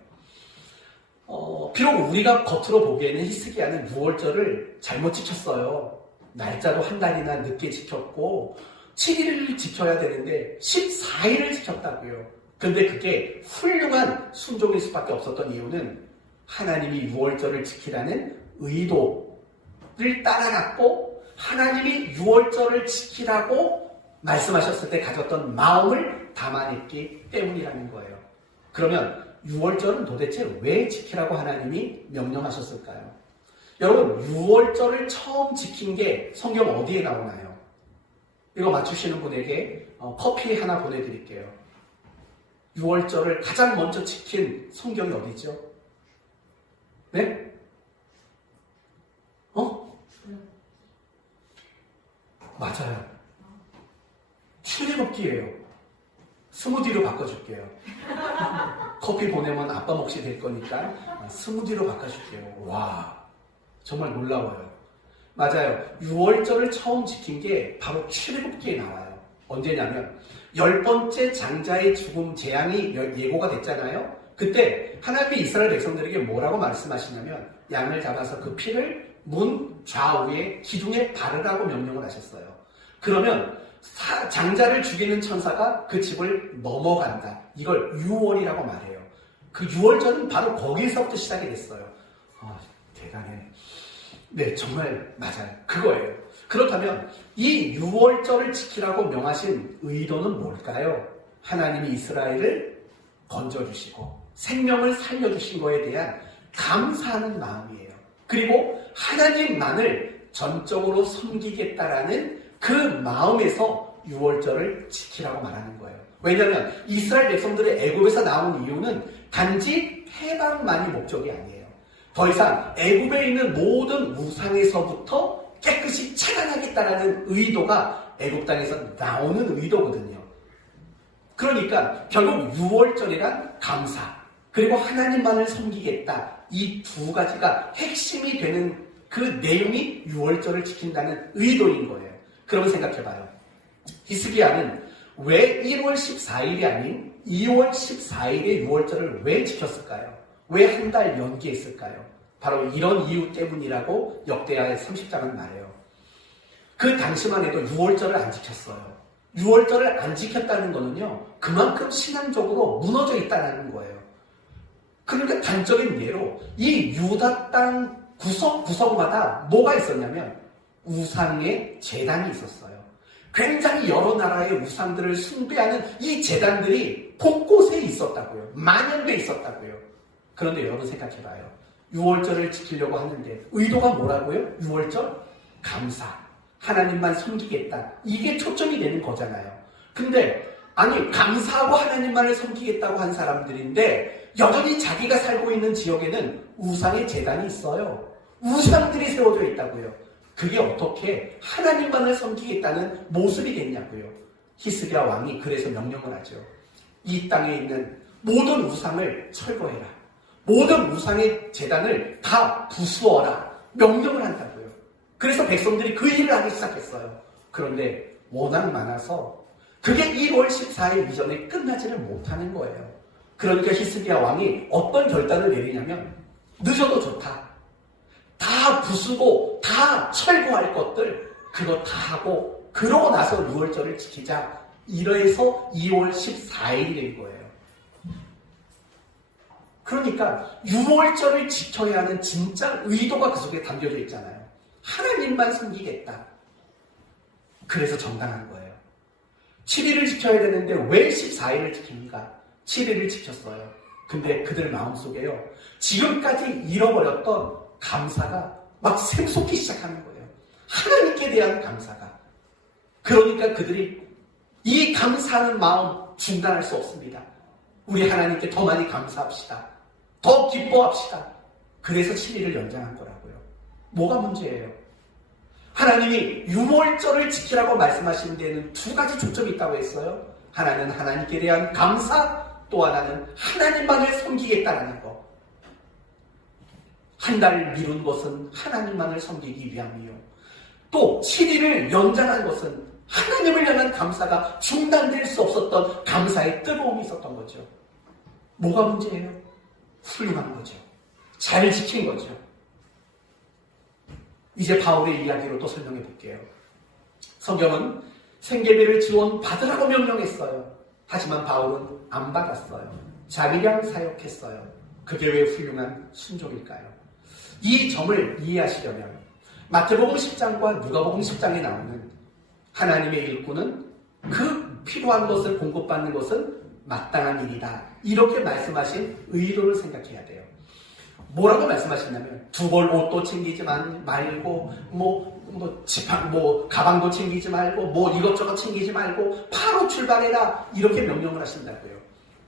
비록 우리가 겉으로 보기에는 히스기야는 유월절을 잘못 지켰어요. 날짜도 한 달이나 늦게 지켰고 7일을 지켜야 되는데 14일을 지켰다고요. 근데 그게 훌륭한 순종일 수밖에 없었던 이유는 하나님이 유월절을 지키라는 의도를 따라갔고 하나님이 유월절을 지키라고 말씀하셨을 때 가졌던 마음을 담아냈기 때문이라는 거예요. 그러면 유월절은 도대체 왜 지키라고 하나님이 명령하셨을까요? 여러분, 유월절을 처음 지킨 게 성경 어디에 나오나요? 이거 맞추시는 분에게 커피 하나 보내드릴게요. 유월절을 가장 먼저 지킨 성경이 어디죠? 네? 맞아요. 출애굽기예요. 스무디로 바꿔줄게요. 커피 보내면 아빠 몫이 될 거니까 스무디로 바꿔줄게요. 와, 정말 놀라워요. 맞아요. 6월절을 처음 지킨 게 바로 출애굽기에 나와요. 언제냐면 10번째 장자의 죽음 재앙이 예고가 됐잖아요. 그때 하나님이 이스라엘 백성들에게 뭐라고 말씀하시냐면 양을 잡아서 그 피를 문 좌우에 기둥에 바르라고 명령을 하셨어요. 그러면 장자를 죽이는 천사가 그 집을 넘어간다. 이걸 6월이라고 말해요. 그 6월절은 바로 거기서부터 시작이 됐어요. 대단해. 네, 정말 맞아요. 그거예요. 그렇다면 이 6월절을 지키라고 명하신 의도는 뭘까요? 하나님이 이스라엘을 건져주시고 생명을 살려주신 거에 대한 감사하는 마음이에요. 그리고 하나님만을 전적으로 섬기겠다라는 그 마음에서 6월절을 지키라고 말하는 거예요. 왜냐하면 이스라엘 백성들의 애굽에서 나온 이유는 단지 해방만이 목적이 아니에요. 더 이상 애굽에 있는 모든 우상에서부터 깨끗이 차단하겠다라는 의도가 애굽 땅에서 나오는 의도거든요. 그러니까 결국 6월절이란 감사, 그리고 하나님만을 섬기겠다. 이 두 가지가 핵심이 되는 그 내용이 6월절을 지킨다는 의도인 거예요. 그러면 생각해봐요. 히스기야는 왜 1월 14일이 아닌 2월 14일의 6월절을 왜 지켰을까요? 왜 한 달 연기했을까요? 바로 이런 이유 때문이라고 역대하 30장은 말해요. 그 당시만 해도 6월절을 안 지켰어요. 6월절을 안 지켰다는 거는요, 그만큼 신앙적으로 무너져 있다는 거예요. 그러니까 단적인 예로 이 유다 땅 구석구석마다 뭐가 있었냐면 우상의 제단이 있었어요. 굉장히 여러 나라의 우상들을 숭배하는 이 제단들이 곳곳에 있었다고요. 만연돼 있었다고요. 그런데 여러분 생각해봐요. 6월절을 지키려고 하는데 의도가 뭐라고요? 6월절? 감사. 하나님만 섬기겠다. 이게 초점이 되는 거잖아요. 근데 아니 감사하고 하나님만을 섬기겠다고 한 사람들인데 여전히 자기가 살고 있는 지역에는 우상의 제단이 있어요. 우상들이 세워져 있다고요. 그게 어떻게 하나님만을 섬기겠다는 모습이 됐냐고요. 히스기야 왕이 그래서 명령을 하죠. 이 땅에 있는 모든 우상을 철거해라. 모든 우상의 제단을 다 부수어라. 명령을 한다고요. 그래서 백성들이 그 일을 하기 시작했어요. 그런데 워낙 많아서 그게 1월 14일 이전에 끝나지를 못하는 거예요. 그러니까 히스기야 왕이 어떤 결단을 내리냐면 늦어도 좋다. 다 부수고 다 철거할 것들 그거 다 하고 그러고 나서 6월절을 지키자. 이래서 2월 14일이 된 거예요. 그러니까 6월절을 지켜야 하는 진짜 의도가 그 속에 담겨져 있잖아요. 하나님만 섬기겠다. 그래서 정당한 거예요. 7일을 지켜야 되는데 왜 14일을 지킵니까? 7일을 지켰어요. 근데 그들 마음속에요. 지금까지 잃어버렸던 감사가 막 샘솟기 시작하는 거예요. 하나님께 대한 감사가. 그러니까 그들이 이 감사하는 마음 중단할 수 없습니다. 우리 하나님께 더 많이 감사합시다. 더 기뻐합시다. 그래서 7일을 연장한 거라고요. 뭐가 문제예요? 하나님이 6월절을 지키라고 말씀하신 데는 두 가지 초점이 있다고 했어요. 하나는 하나님께 대한 감사, 또 하나는 하나님만을 섬기겠다라는 거. 한 달을 미룬 것은 하나님만을 섬기기 위함이요. 또 7일을 연장한 것은 하나님을 향한 감사가 중단될 수 없었던 감사의 뜨거움이 있었던 거죠. 뭐가 문제예요? 훌륭한 거죠. 잘 지킨 거죠. 이제 바울의 이야기로 또 설명해 볼게요. 성경은 생계비를 지원받으라고 명령했어요. 하지만 바울은 안 받았어요. 자기량 사역했어요. 그게 왜 훌륭한 순종일까요? 이 점을 이해하시려면 마태복음 10장과 누가복음 10장에 나오는 하나님의 일꾼은 그 필요한 것을 공급받는 것은 마땅한 일이다. 이렇게 말씀하신 의도를 생각해야 돼요. 뭐라고 말씀하셨냐면 두 벌 옷도 챙기지 말고 가방도 챙기지 말고 이것저것 챙기지 말고 바로 출발해라. 이렇게 명령을 하신다고요.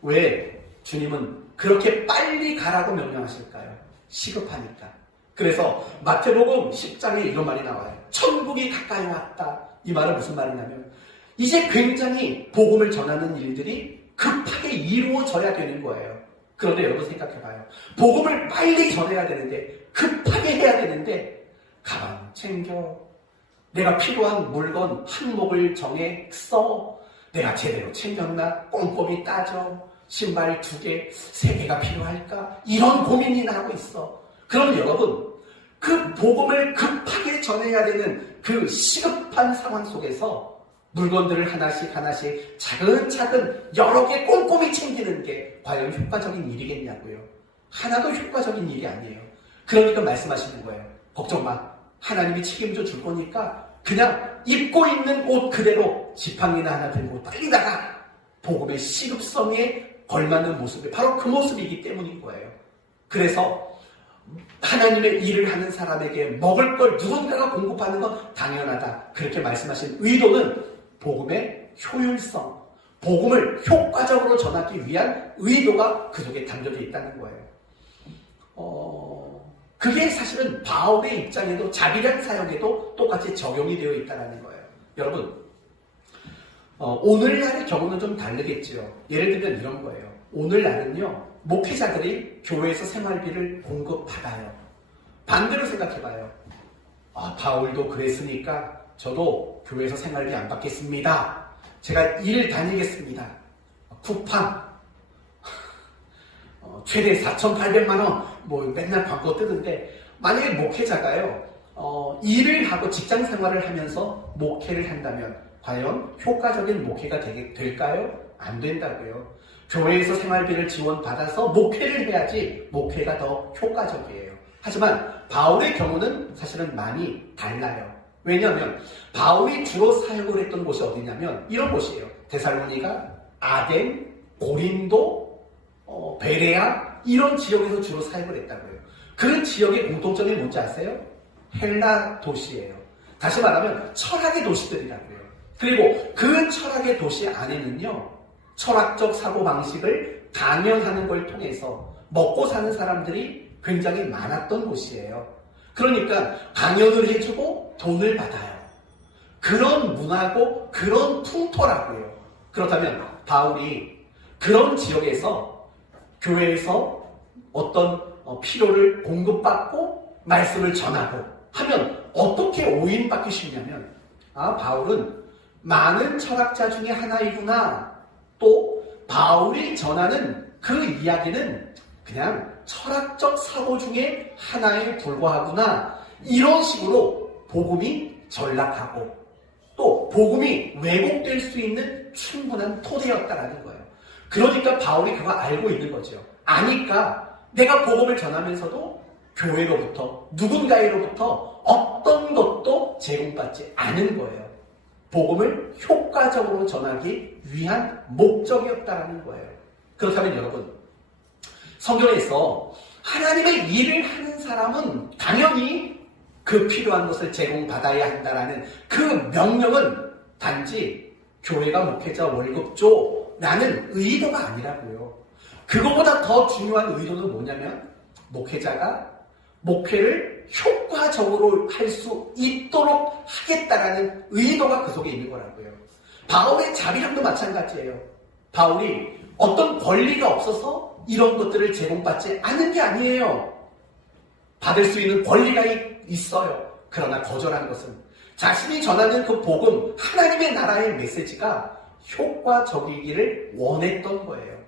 왜 주님은 그렇게 빨리 가라고 명령하실까요? 시급하니까. 그래서 마태복음 10장에 이런 말이 나와요. 천국이 가까이 왔다. 이 말은 무슨 말이냐면 이제 굉장히 복음을 전하는 일들이 급하게 이루어져야 되는 거예요. 그런데 여러분 생각해봐요. 복음을 빨리 전해야 되는데, 급하게 해야 되는데, 가방 챙겨, 내가 필요한 물건 항목을 정해 써, 내가 제대로 챙겼나 꼼꼼히 따져, 신발 2개, 3개가 필요할까, 이런 고민이나 하고 있어. 그럼 여러분, 그 복음을 급하게 전해야 되는 그 시급한 상황 속에서 물건들을 하나씩 차근차근 여러 개 꼼꼼히 챙기는 게 과연 효과적인 일이겠냐고요. 하나도 효과적인 일이 아니에요. 그러니까 말씀하시는 거예요. 걱정 마. 하나님이 책임져 줄 거니까 그냥 입고 있는 옷 그대로 지팡이나 하나 들고 빨리 나가. 복음의 시급성에 걸맞는 모습이 바로 그 모습이기 때문인 거예요. 그래서 하나님의 일을 하는 사람에게 먹을 걸 누군가가 공급하는 건 당연하다. 그렇게 말씀하신 의도는 복음의 효율성, 복음을 효과적으로 전하기 위한 의도가 그 속에 담겨져 있다는 거예요. 그게 사실은 바울의 입장에도 자비량 사역에도 똑같이 적용이 되어 있다는 거예요. 여러분, 오늘날의 경우는 좀 다르겠지요. 예를 들면 이런 거예요. 오늘날은요, 목회자들이 교회에서 생활비를 공급받아요. 반대로 생각해봐요. 바울도 그랬으니까 저도 교회에서 생활비 안 받겠습니다. 제가 일 다니겠습니다. 쿠팡 최대 4,800만 원 뭐 맨날 광고 뜨는데, 만약에 목회자가요 일을 하고 직장 생활을 하면서 목회를 한다면 과연 효과적인 목회가 될까요? 안 된다고요. 교회에서 생활비를 지원받아서 목회를 해야지 목회가 더 효과적이에요. 하지만 바울의 경우는 사실은 많이 달라요. 왜냐하면 바울이 주로 사역을 했던 곳이 어디냐면 이런 곳이에요. 데살로니가, 아덴, 고린도, 베레아, 이런 지역에서 주로 사역을 했다고요. 그 지역의 공통점이 뭔지 아세요? 헬라 도시예요. 다시 말하면 철학의 도시들이라고요. 그리고 그 철학의 도시 안에는요, 철학적 사고방식을 강연하는 걸 통해서 먹고 사는 사람들이 굉장히 많았던 곳이에요. 그러니까 강연을 해주고 돈을 받아요. 그런 문화고 그런 풍토라고요. 그렇다면 바울이 그런 지역에서 교회에서 어떤 필요를 공급받고 말씀을 전하고 하면 어떻게 오인받기 쉽냐면, 바울은 많은 철학자 중에 하나이구나, 또 바울이 전하는 그 이야기는 그냥 철학적 사고 중에 하나에 불과하구나, 이런 식으로 복음이 전락하고 또 복음이 왜곡될 수 있는 충분한 토대였다라는 거예요. 그러니까 바울이 그거 알고 있는 거죠. 아니까 내가 복음을 전하면서도 교회로부터 누군가로부터 어떤 것도 제공받지 않은 거예요. 복음을 효과적으로 전하기 위한 목적이었다라는 거예요. 그렇다면 여러분, 성경에서 하나님의 일을 하는 사람은 당연히 그 필요한 것을 제공받아야 한다라는 그 명령은 단지 교회가 목회자 월급 줘라는 의도가 아니라고요. 그거보다 더 중요한 의도는 뭐냐면, 목회자가 목회를 효과적으로 할 수 있도록 하겠다라는 의도가 그 속에 있는 거라고요. 바울의 자비랑도 마찬가지예요. 바울이 어떤 권리가 없어서 이런 것들을 제공받지 않은 게 아니에요. 받을 수 있는 권리가 있어요. 그러나 거절한 것은 자신이 전하는 그 복음, 하나님의 나라의 메시지가 효과적이기를 원했던 거예요.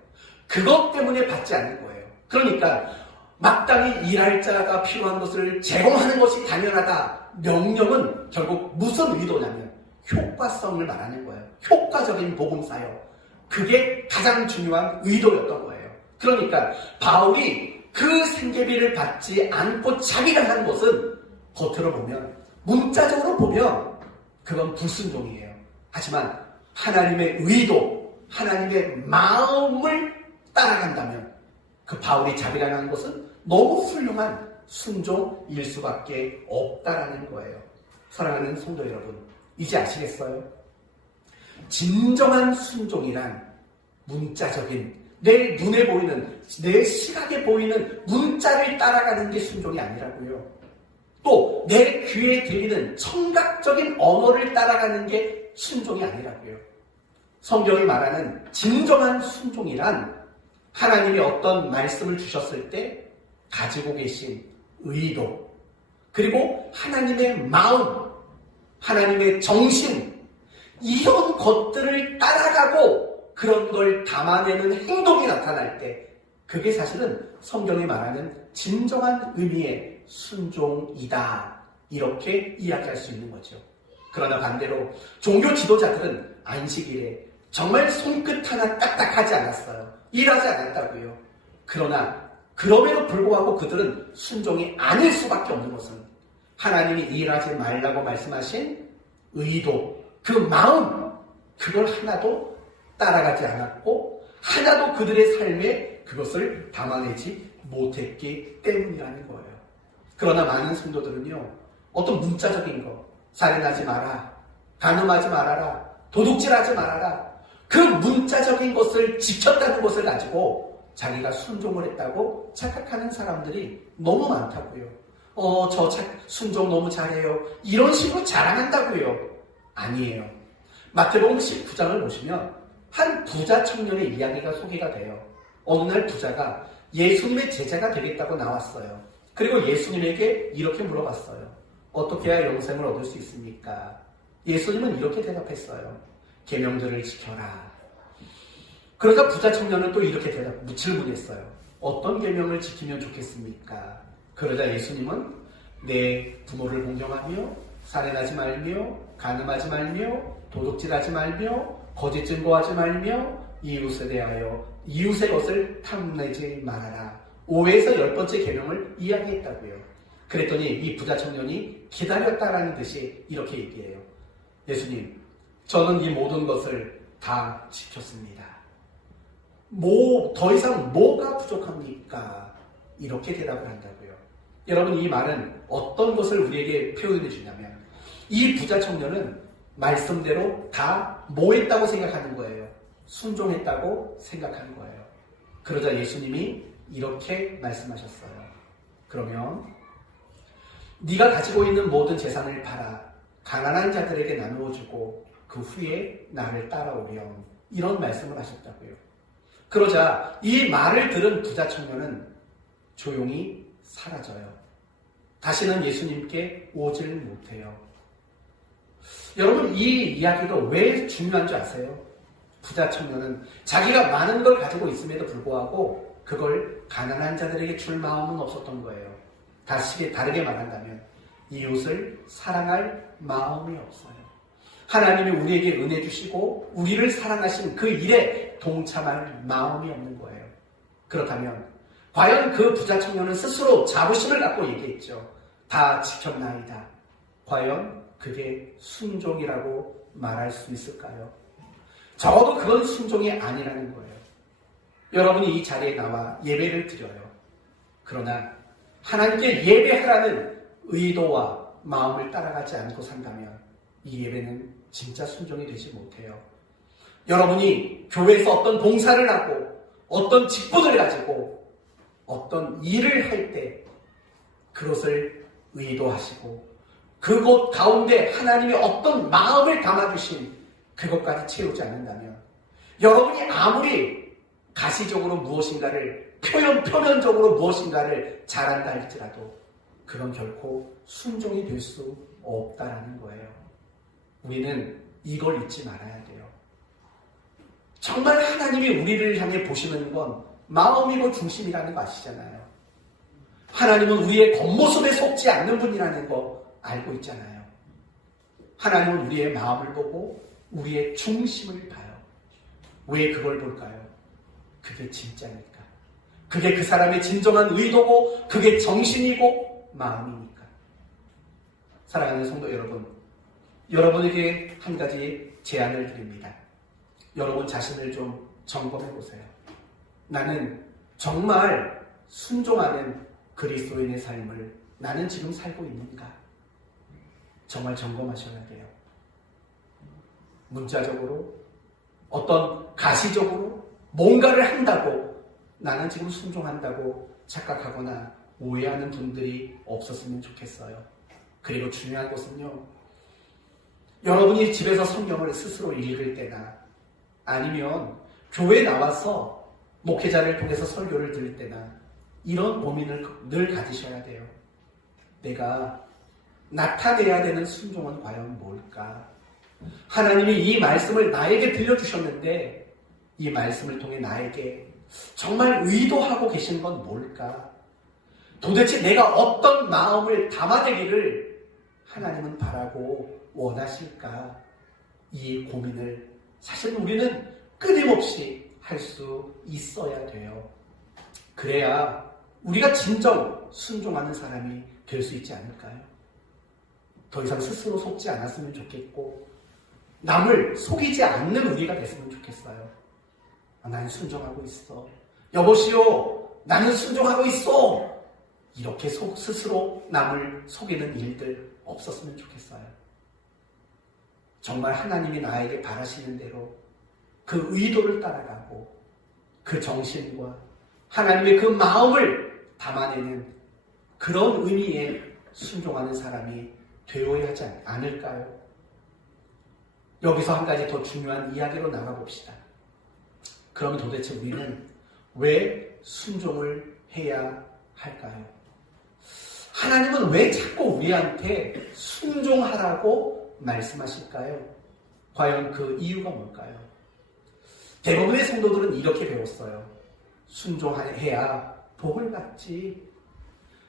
그것 때문에 받지 않는 거예요. 그러니까 마땅히 일할 자가 필요한 것을 제공하는 것이 당연하다. 명령은 결국 무슨 의도냐면 효과성을 말하는 거예요. 효과적인 복음사역. 그게 가장 중요한 의도였던 거예요. 그러니까 바울이 그 생계비를 받지 않고 자기가 한 것은 겉으로 보면, 문자적으로 보면 그건 불순종이에요. 하지만 하나님의 의도, 하나님의 마음을 따라간다면 그 바울이 자비라는 것은 너무 훌륭한 순종일 수밖에 없다라는 거예요. 사랑하는 성도 여러분, 이제 아시겠어요? 진정한 순종이란 문자적인, 내 눈에 보이는, 내 시각에 보이는 문자를 따라가는 게 순종이 아니라고요. 또 내 귀에 들리는 청각적인 언어를 따라가는 게 순종이 아니라고요. 성경이 말하는 진정한 순종이란 하나님이 어떤 말씀을 주셨을 때 가지고 계신 의도, 그리고 하나님의 마음, 하나님의 정신, 이런 것들을 따라가고 그런 걸 담아내는 행동이 나타날 때 그게 사실은 성경이 말하는 진정한 의미의 순종이다. 이렇게 이야기할 수 있는 거죠. 그러나 반대로 종교 지도자들은 안식일에 정말 손끝 하나 까딱하지 않았어요. 일하지 않았다고요. 그러나 그럼에도 불구하고 그들은 순종이 아닐 수밖에 없는 것은 하나님이 일하지 말라고 말씀하신 의도, 그 마음, 그걸 하나도 따라가지 않았고 하나도 그들의 삶에 그것을 담아내지 못했기 때문이라는 거예요. 그러나 많은 성도들은요, 어떤 문자적인 거, 살인하지 마라, 간음하지 말아라, 도둑질하지 말아라, 그 문자적인 것을 지켰다는 것을 가지고 자기가 순종을 했다고 착각하는 사람들이 너무 많다고요. 순종 너무 잘해요. 이런 식으로 자랑한다고요. 아니에요. 마태복음 19장을 보시면 한 부자 청년의 이야기가 소개가 돼요. 어느 날 부자가 예수님의 제자가 되겠다고 나왔어요. 그리고 예수님에게 이렇게 물어봤어요. 어떻게 해야 영생을 얻을 수 있습니까? 예수님은 이렇게 대답했어요. 계명들을 지켜라. 그러자 부자 청년은 또 이렇게 질문했어요. 어떤 계명을 지키면 좋겠습니까? 그러자 예수님은 내 부모를 공경하며 살인하지 말며 간음하지 말며 도둑질하지 말며 거짓 증거하지 말며 이웃에 대하여 이웃의 것을 탐내지 말아라. 5에서 10번째 계명을 이야기했다고요. 그랬더니 이 부자 청년이 기다렸다라는 듯이 이렇게 얘기해요. 예수님, 저는 이 모든 것을 다 지켰습니다. 더 이상 뭐가 부족합니까? 이렇게 대답을 한다고요. 여러분, 이 말은 어떤 것을 우리에게 표현해 주냐면 이 부자 청년은 말씀대로 다 뭐 했다고 생각하는 거예요. 순종했다고 생각하는 거예요. 그러자 예수님이 이렇게 말씀하셨어요. 그러면 네가 가지고 있는 모든 재산을 팔아 가난한 자들에게 나누어 주고 그 후에 나를 따라오렴. 이런 말씀을 하셨다고요. 그러자 이 말을 들은 부자 청년은 조용히 사라져요. 다시는 예수님께 오질 못해요. 여러분, 이 이야기가 왜 중요한 줄 아세요? 부자 청년은 자기가 많은 걸 가지고 있음에도 불구하고 그걸 가난한 자들에게 줄 마음은 없었던 거예요. 다르게 말한다면 이웃을 사랑할 마음이 없어요. 하나님이 우리에게 은혜 주시고 우리를 사랑하신 그 일에 동참할 마음이 없는 거예요. 그렇다면 과연 그 부자 청년은 스스로 자부심을 갖고 얘기했죠. 다 지켰나이다. 과연 그게 순종이라고 말할 수 있을까요? 적어도 그건 순종이 아니라는 거예요. 여러분이 이 자리에 나와 예배를 드려요. 그러나 하나님께 예배하라는 의도와 마음을 따라가지 않고 산다면 이 예배는 진짜 순종이 되지 못해요. 여러분이 교회에서 어떤 봉사를 하고 어떤 직분을 가지고 어떤 일을 할 때 그것을 의도하시고 그곳 가운데 하나님이 어떤 마음을 담아주신 그것까지 채우지 않는다면 여러분이 아무리 가시적으로 무엇인가를 표면적으로 무엇인가를 잘한다 할지라도 그건 결코 순종이 될 수 없다라는 거예요. 우리는 이걸 잊지 말아야 돼요. 정말 하나님이 우리를 향해 보시는 건 마음이고 중심이라는 거 아시잖아요. 하나님은 우리의 겉모습에 속지 않는 분이라는 거 알고 있잖아요. 하나님은 우리의 마음을 보고 우리의 중심을 봐요. 왜 그걸 볼까요? 그게 진짜니까. 그게 그 사람의 진정한 의도고 그게 정신이고 마음이니까. 사랑하는 성도 여러분, 여러분에게 한 가지 제안을 드립니다. 여러분 자신을 좀 점검해 보세요. 나는 정말 순종하는 그리스도인의 삶을 나는 지금 살고 있는가? 정말 점검하셔야 돼요. 문자적으로, 어떤 가시적으로 뭔가를 한다고 나는 지금 순종한다고 착각하거나 오해하는 분들이 없었으면 좋겠어요. 그리고 중요한 것은요, 여러분이 집에서 성경을 스스로 읽을 때나 아니면 교회에 나와서 목회자를 통해서 설교를 들을 때나 이런 고민을 늘 가지셔야 돼요. 내가 나타내야 되는 순종은 과연 뭘까? 하나님이 이 말씀을 나에게 들려주셨는데 이 말씀을 통해 나에게 정말 의도하고 계신 건 뭘까? 도대체 내가 어떤 마음을 담아내기를 하나님은 바라고 원하실까? 이 고민을 사실 우리는 끊임없이 할 수 있어야 돼요. 그래야 우리가 진정 순종하는 사람이 될 수 있지 않을까요? 더 이상 스스로 속지 않았으면 좋겠고 남을 속이지 않는 우리가 됐으면 좋겠어요. 나는 순종하고 있어. 여보시오, 나는 순종하고 있어. 이렇게 스스로 남을 속이는 일들 없었으면 좋겠어요. 정말 하나님이 나에게 바라시는 대로 그 의도를 따라가고 그 정신과 하나님의 그 마음을 담아내는 그런 의미에 순종하는 사람이 되어야 하지 않을까요? 여기서 한 가지 더 중요한 이야기로 나가봅시다. 그럼 도대체 우리는 왜 순종을 해야 할까요? 하나님은 왜 자꾸 우리한테 순종하라고 말씀하실까요? 과연 그 이유가 뭘까요? 대부분의 성도들은 이렇게 배웠어요. 순종해야 복을 받지.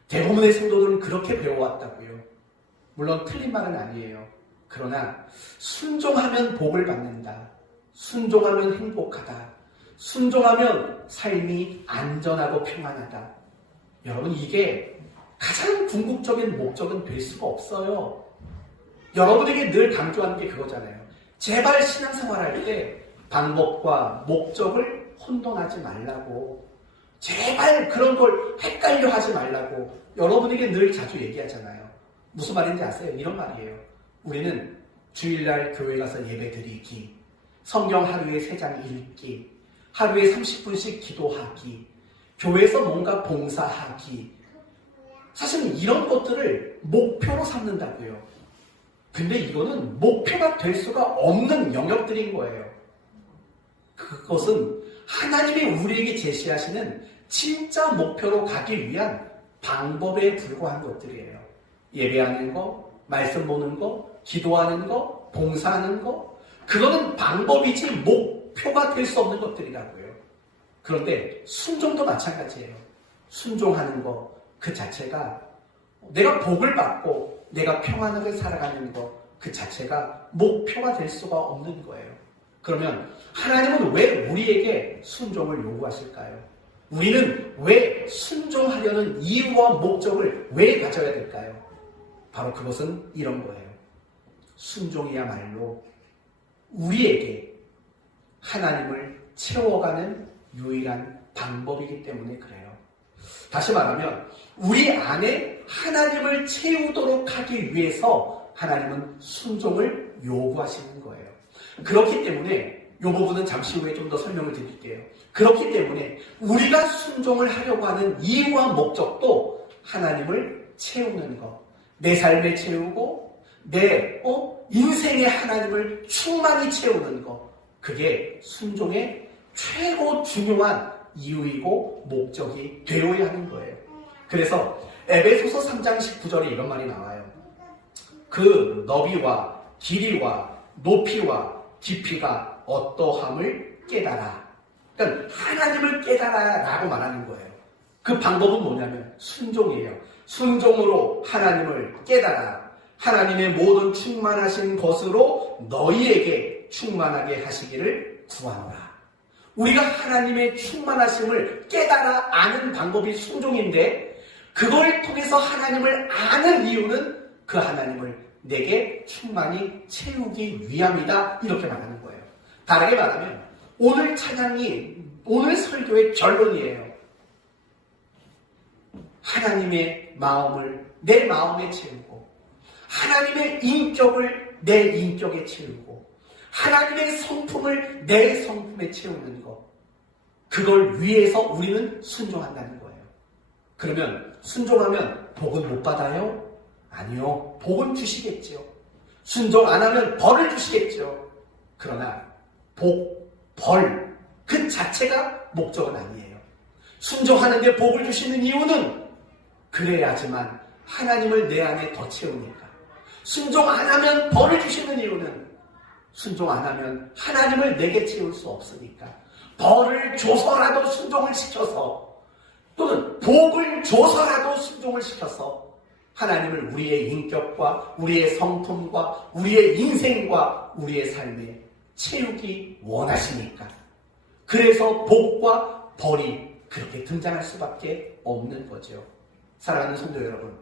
대부분의 성도들은 그렇게 배워왔다고요. 물론 틀린 말은 아니에요. 그러나 순종하면 복을 받는다. 순종하면 행복하다. 순종하면 삶이 안전하고 평안하다. 여러분, 이게 가장 궁극적인 목적은 될 수가 없어요. 여러분에게 늘 강조하는 게 그거잖아요. 제발 신앙생활할 때 방법과 목적을 혼돈하지 말라고. 제발 그런 걸 헷갈려 하지 말라고 여러분에게 늘 자주 얘기하잖아요. 무슨 말인지 아세요? 이런 말이에요. 우리는 주일날 교회 가서 예배 드리기, 성경 하루에 3장 읽기, 하루에 30분씩 기도하기, 교회에서 뭔가 봉사하기. 사실은 이런 것들을 목표로 삼는다고요. 근데 이거는 목표가 될 수가 없는 영역들인 거예요. 그것은 하나님이 우리에게 제시하시는 진짜 목표로 가기 위한 방법에 불과한 것들이에요. 예배하는 거, 말씀 보는 거, 기도하는 거, 봉사하는 거, 그거는 방법이지 목표가 될 수 없는 것들이라고요. 그런데 순종도 마찬가지예요. 순종하는 거 그 자체가 내가 복을 받고 내가 평안하게 살아가는 거 그 자체가 목표가 될 수가 없는 거예요. 그러면 하나님은 왜 우리에게 순종을 요구하실까요? 우리는 왜 순종하려는 이유와 목적을 왜 가져야 될까요? 바로 그것은 이런 거예요. 순종이야말로 우리에게 하나님을 채워가는 유일한 방법이기 때문에 그래요. 다시 말하면 우리 안에 하나님을 채우도록 하기 위해서 하나님은 순종을 요구하시는 거예요. 그렇기 때문에 이 부분은 잠시 후에 좀 더 설명을 드릴게요. 그렇기 때문에 우리가 순종을 하려고 하는 이유와 목적도 하나님을 채우는 것, 내 삶에 채우고 내 인생의 하나님을 충만히 채우는 것, 그게 순종의 최고 중요한 이유이고 목적이 되어야 하는 거예요. 그래서 에베소서 3장 19절에 이런 말이 나와요. 그 너비와 길이와 높이와 깊이가 어떠함을 깨달아. 그러니까 하나님을 깨달아라고 말하는 거예요. 그 방법은 뭐냐면 순종이에요. 순종으로 하나님을 깨달아 하나님의 모든 충만하신 것으로 너희에게 충만하게 하시기를 구하노라. 우리가 하나님의 충만하심을 깨달아 아는 방법이 순종인데 그걸 통해서 하나님을 아는 이유는 그 하나님을 내게 충만히 채우기 위함이다. 이렇게 말하는 거예요. 다르게 말하면 오늘 찬양이 오늘 설교의 결론이에요. 하나님의 마음을 내 마음에 채우고 하나님의 인격을 내 인격에 채우고 하나님의 성품을 내 성품에 채우는 것, 그걸 위해서 우리는 순종한다는 거예요. 그러면 순종하면 복은 못 받아요? 아니요. 복은 주시겠죠. 순종 안 하면 벌을 주시겠죠. 그러나 복, 벌, 그 자체가 목적은 아니에요. 순종하는데 복을 주시는 이유는 그래야지만 하나님을 내 안에 더 채우니까. 순종 안 하면 벌을 주시는 이유는 순종 안 하면 하나님을 내게 채울 수 없으니까. 벌을 줘서라도 순종을 시켜서 또는 복을 줘서라도 순종을 시켜서 하나님을 우리의 인격과 우리의 성품과 우리의 인생과 우리의 삶에 채우기 원하시니까. 그래서 복과 벌이 그렇게 등장할 수밖에 없는 거죠. 사랑하는 성도 여러분,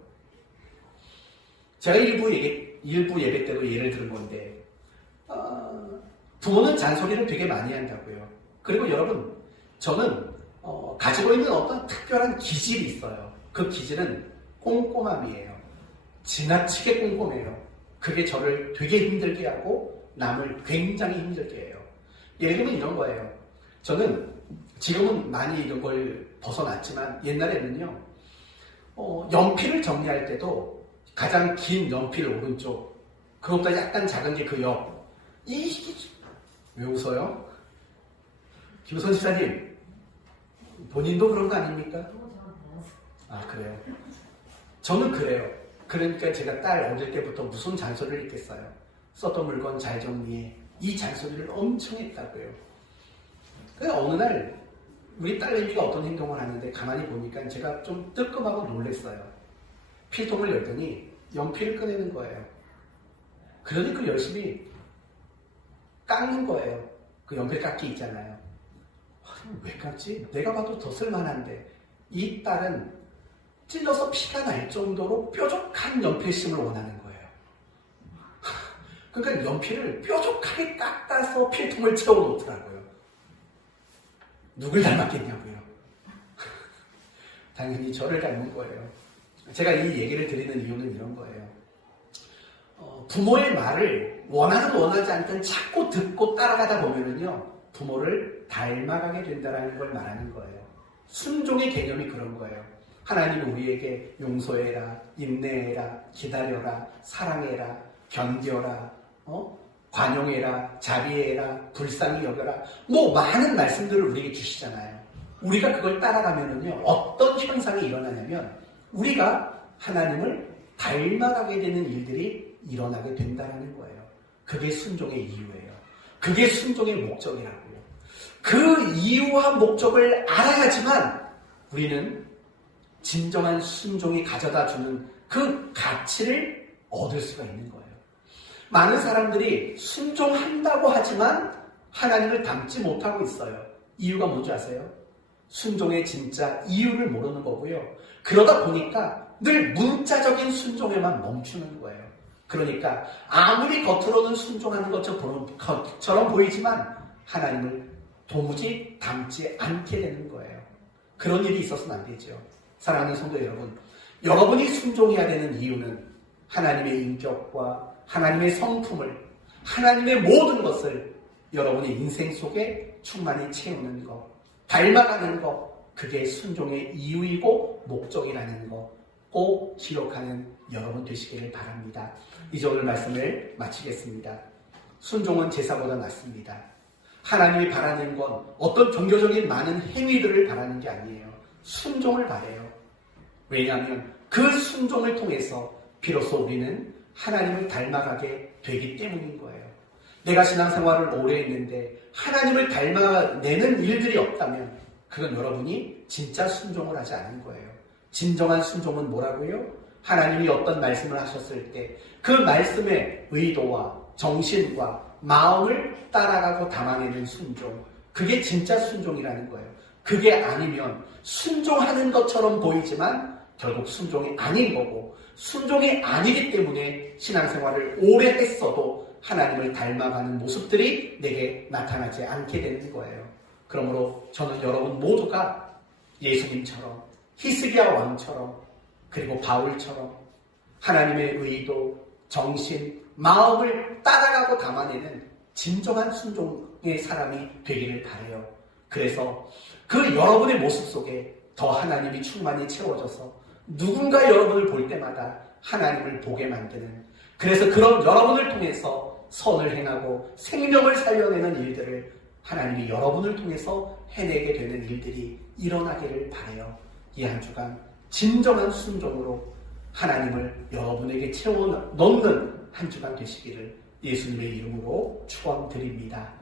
제가 일부 예배 때도 예를 들은 건데 부모는 잔소리를 되게 많이 한다고요. 그리고 여러분, 저는 가지고 있는 어떤 특별한 기질이 있어요. 그 기질은 꼼꼼함이에요. 지나치게 꼼꼼해요. 그게 저를 되게 힘들게 하고 남을 굉장히 힘들게 해요. 예를 들면 이런 거예요. 저는 지금은 많이 이런 걸 벗어났지만 옛날에는요, 연필을 정리할 때도 가장 긴 연필 오른쪽, 그것보다 약간 작은 게 그 옆. 왜 웃어요? 김선 시사님, 본인도 그런 거 아닙니까? 아, 그래요? 저는 그래요. 그러니까 제가 딸 어릴 때부터 무슨 잔소리를 했겠어요. 썼던 물건 잘 정리해. 이 잔소리를 엄청 했다고요. 그래서 어느 날 우리 딸내미가 어떤 행동을 하는데 가만히 보니까 제가 좀 뜨끔하고 놀랐어요. 필통을 열더니 연필을 꺼내는 거예요. 그러니 그 열심히 깎는 거예요. 그 연필 깎기 있잖아요. 왜 깎지? 내가 봐도 더 쓸만한데. 이 딸은 찔러서 피가 날 정도로 뾰족한 연필심을 원하는 거예요. 그러니까 연필을 뾰족하게 깎아서 필통을 채워놓더라고요. 누굴 닮았겠냐고요. 당연히 저를 닮은 거예요. 제가 이 얘기를 드리는 이유는 이런 거예요. 부모의 말을 원하든 원하지 않든 자꾸 듣고 따라가다 보면은요, 부모를 닮아가게 된다는 걸 말하는 거예요. 순종의 개념이 그런 거예요. 하나님은 우리에게 용서해라, 인내해라, 기다려라, 사랑해라, 견뎌라, 관용해라, 자비해라, 불쌍히 여겨라, 뭐 많은 말씀들을 우리에게 주시잖아요. 우리가 그걸 따라가면은요, 어떤 현상이 일어나냐면 우리가 하나님을 닮아가게 되는 일들이 일어나게 된다는 거예요. 그게 순종의 이유예요. 그게 순종의 목적이라고요. 그 이유와 목적을 알아야지만 우리는 진정한 순종이 가져다 주는 그 가치를 얻을 수가 있는 거예요. 많은 사람들이 순종한다고 하지만 하나님을 닮지 못하고 있어요. 이유가 뭔지 아세요? 순종의 진짜 이유를 모르는 거고요. 그러다 보니까 늘 문자적인 순종에만 멈추는 거예요. 그러니까 아무리 겉으로는 순종하는 것처럼 보이지만 하나님을 도무지 닮지 않게 되는 거예요. 그런 일이 있어서는 안 되죠. 사랑하는 성도 여러분, 여러분이 순종해야 되는 이유는 하나님의 인격과 하나님의 성품을, 하나님의 모든 것을 여러분의 인생 속에 충만히 채우는 것, 닮아가는 것, 그게 순종의 이유이고 목적이라는 것 꼭 기록하는 여러분 되시기를 바랍니다. 이제 오늘 말씀을 마치겠습니다. 순종은 제사보다 낫습니다. 하나님이 바라는 건 어떤 종교적인 많은 행위들을 바라는 게 아니에요. 순종을 바라요. 왜냐하면 그 순종을 통해서 비로소 우리는 하나님을 닮아가게 되기 때문인 거예요. 내가 신앙생활을 오래 했는데 하나님을 닮아내는 일들이 없다면 그건 여러분이 진짜 순종을 하지 않은 거예요. 진정한 순종은 뭐라고요? 하나님이 어떤 말씀을 하셨을 때 그 말씀의 의도와 정신과 마음을 따라가고 담아내는 순종, 그게 진짜 순종이라는 거예요. 그게 아니면 순종하는 것처럼 보이지만 결국 순종이 아닌 거고, 순종이 아니기 때문에 신앙생활을 오래 했어도 하나님을 닮아가는 모습들이 내게 나타나지 않게 되는 거예요. 그러므로 저는 여러분 모두가 예수님처럼, 히스기야 왕처럼, 그리고 바울처럼 하나님의 의도, 정신, 마음을 따라가고 담아내는 진정한 순종의 사람이 되기를 바라요. 그래서 그 여러분의 모습 속에 더 하나님이 충만히 채워져서 누군가 여러분을 볼 때마다 하나님을 보게 만드는, 그래서 그런 여러분을 통해서 선을 행하고 생명을 살려내는 일들을 하나님이 여러분을 통해서 해내게 되는 일들이 일어나기를 바라요. 이 한 주간 진정한 순종으로 하나님을 여러분에게 채워 넣는 한 주간 되시기를 예수님의 이름으로 축원드립니다.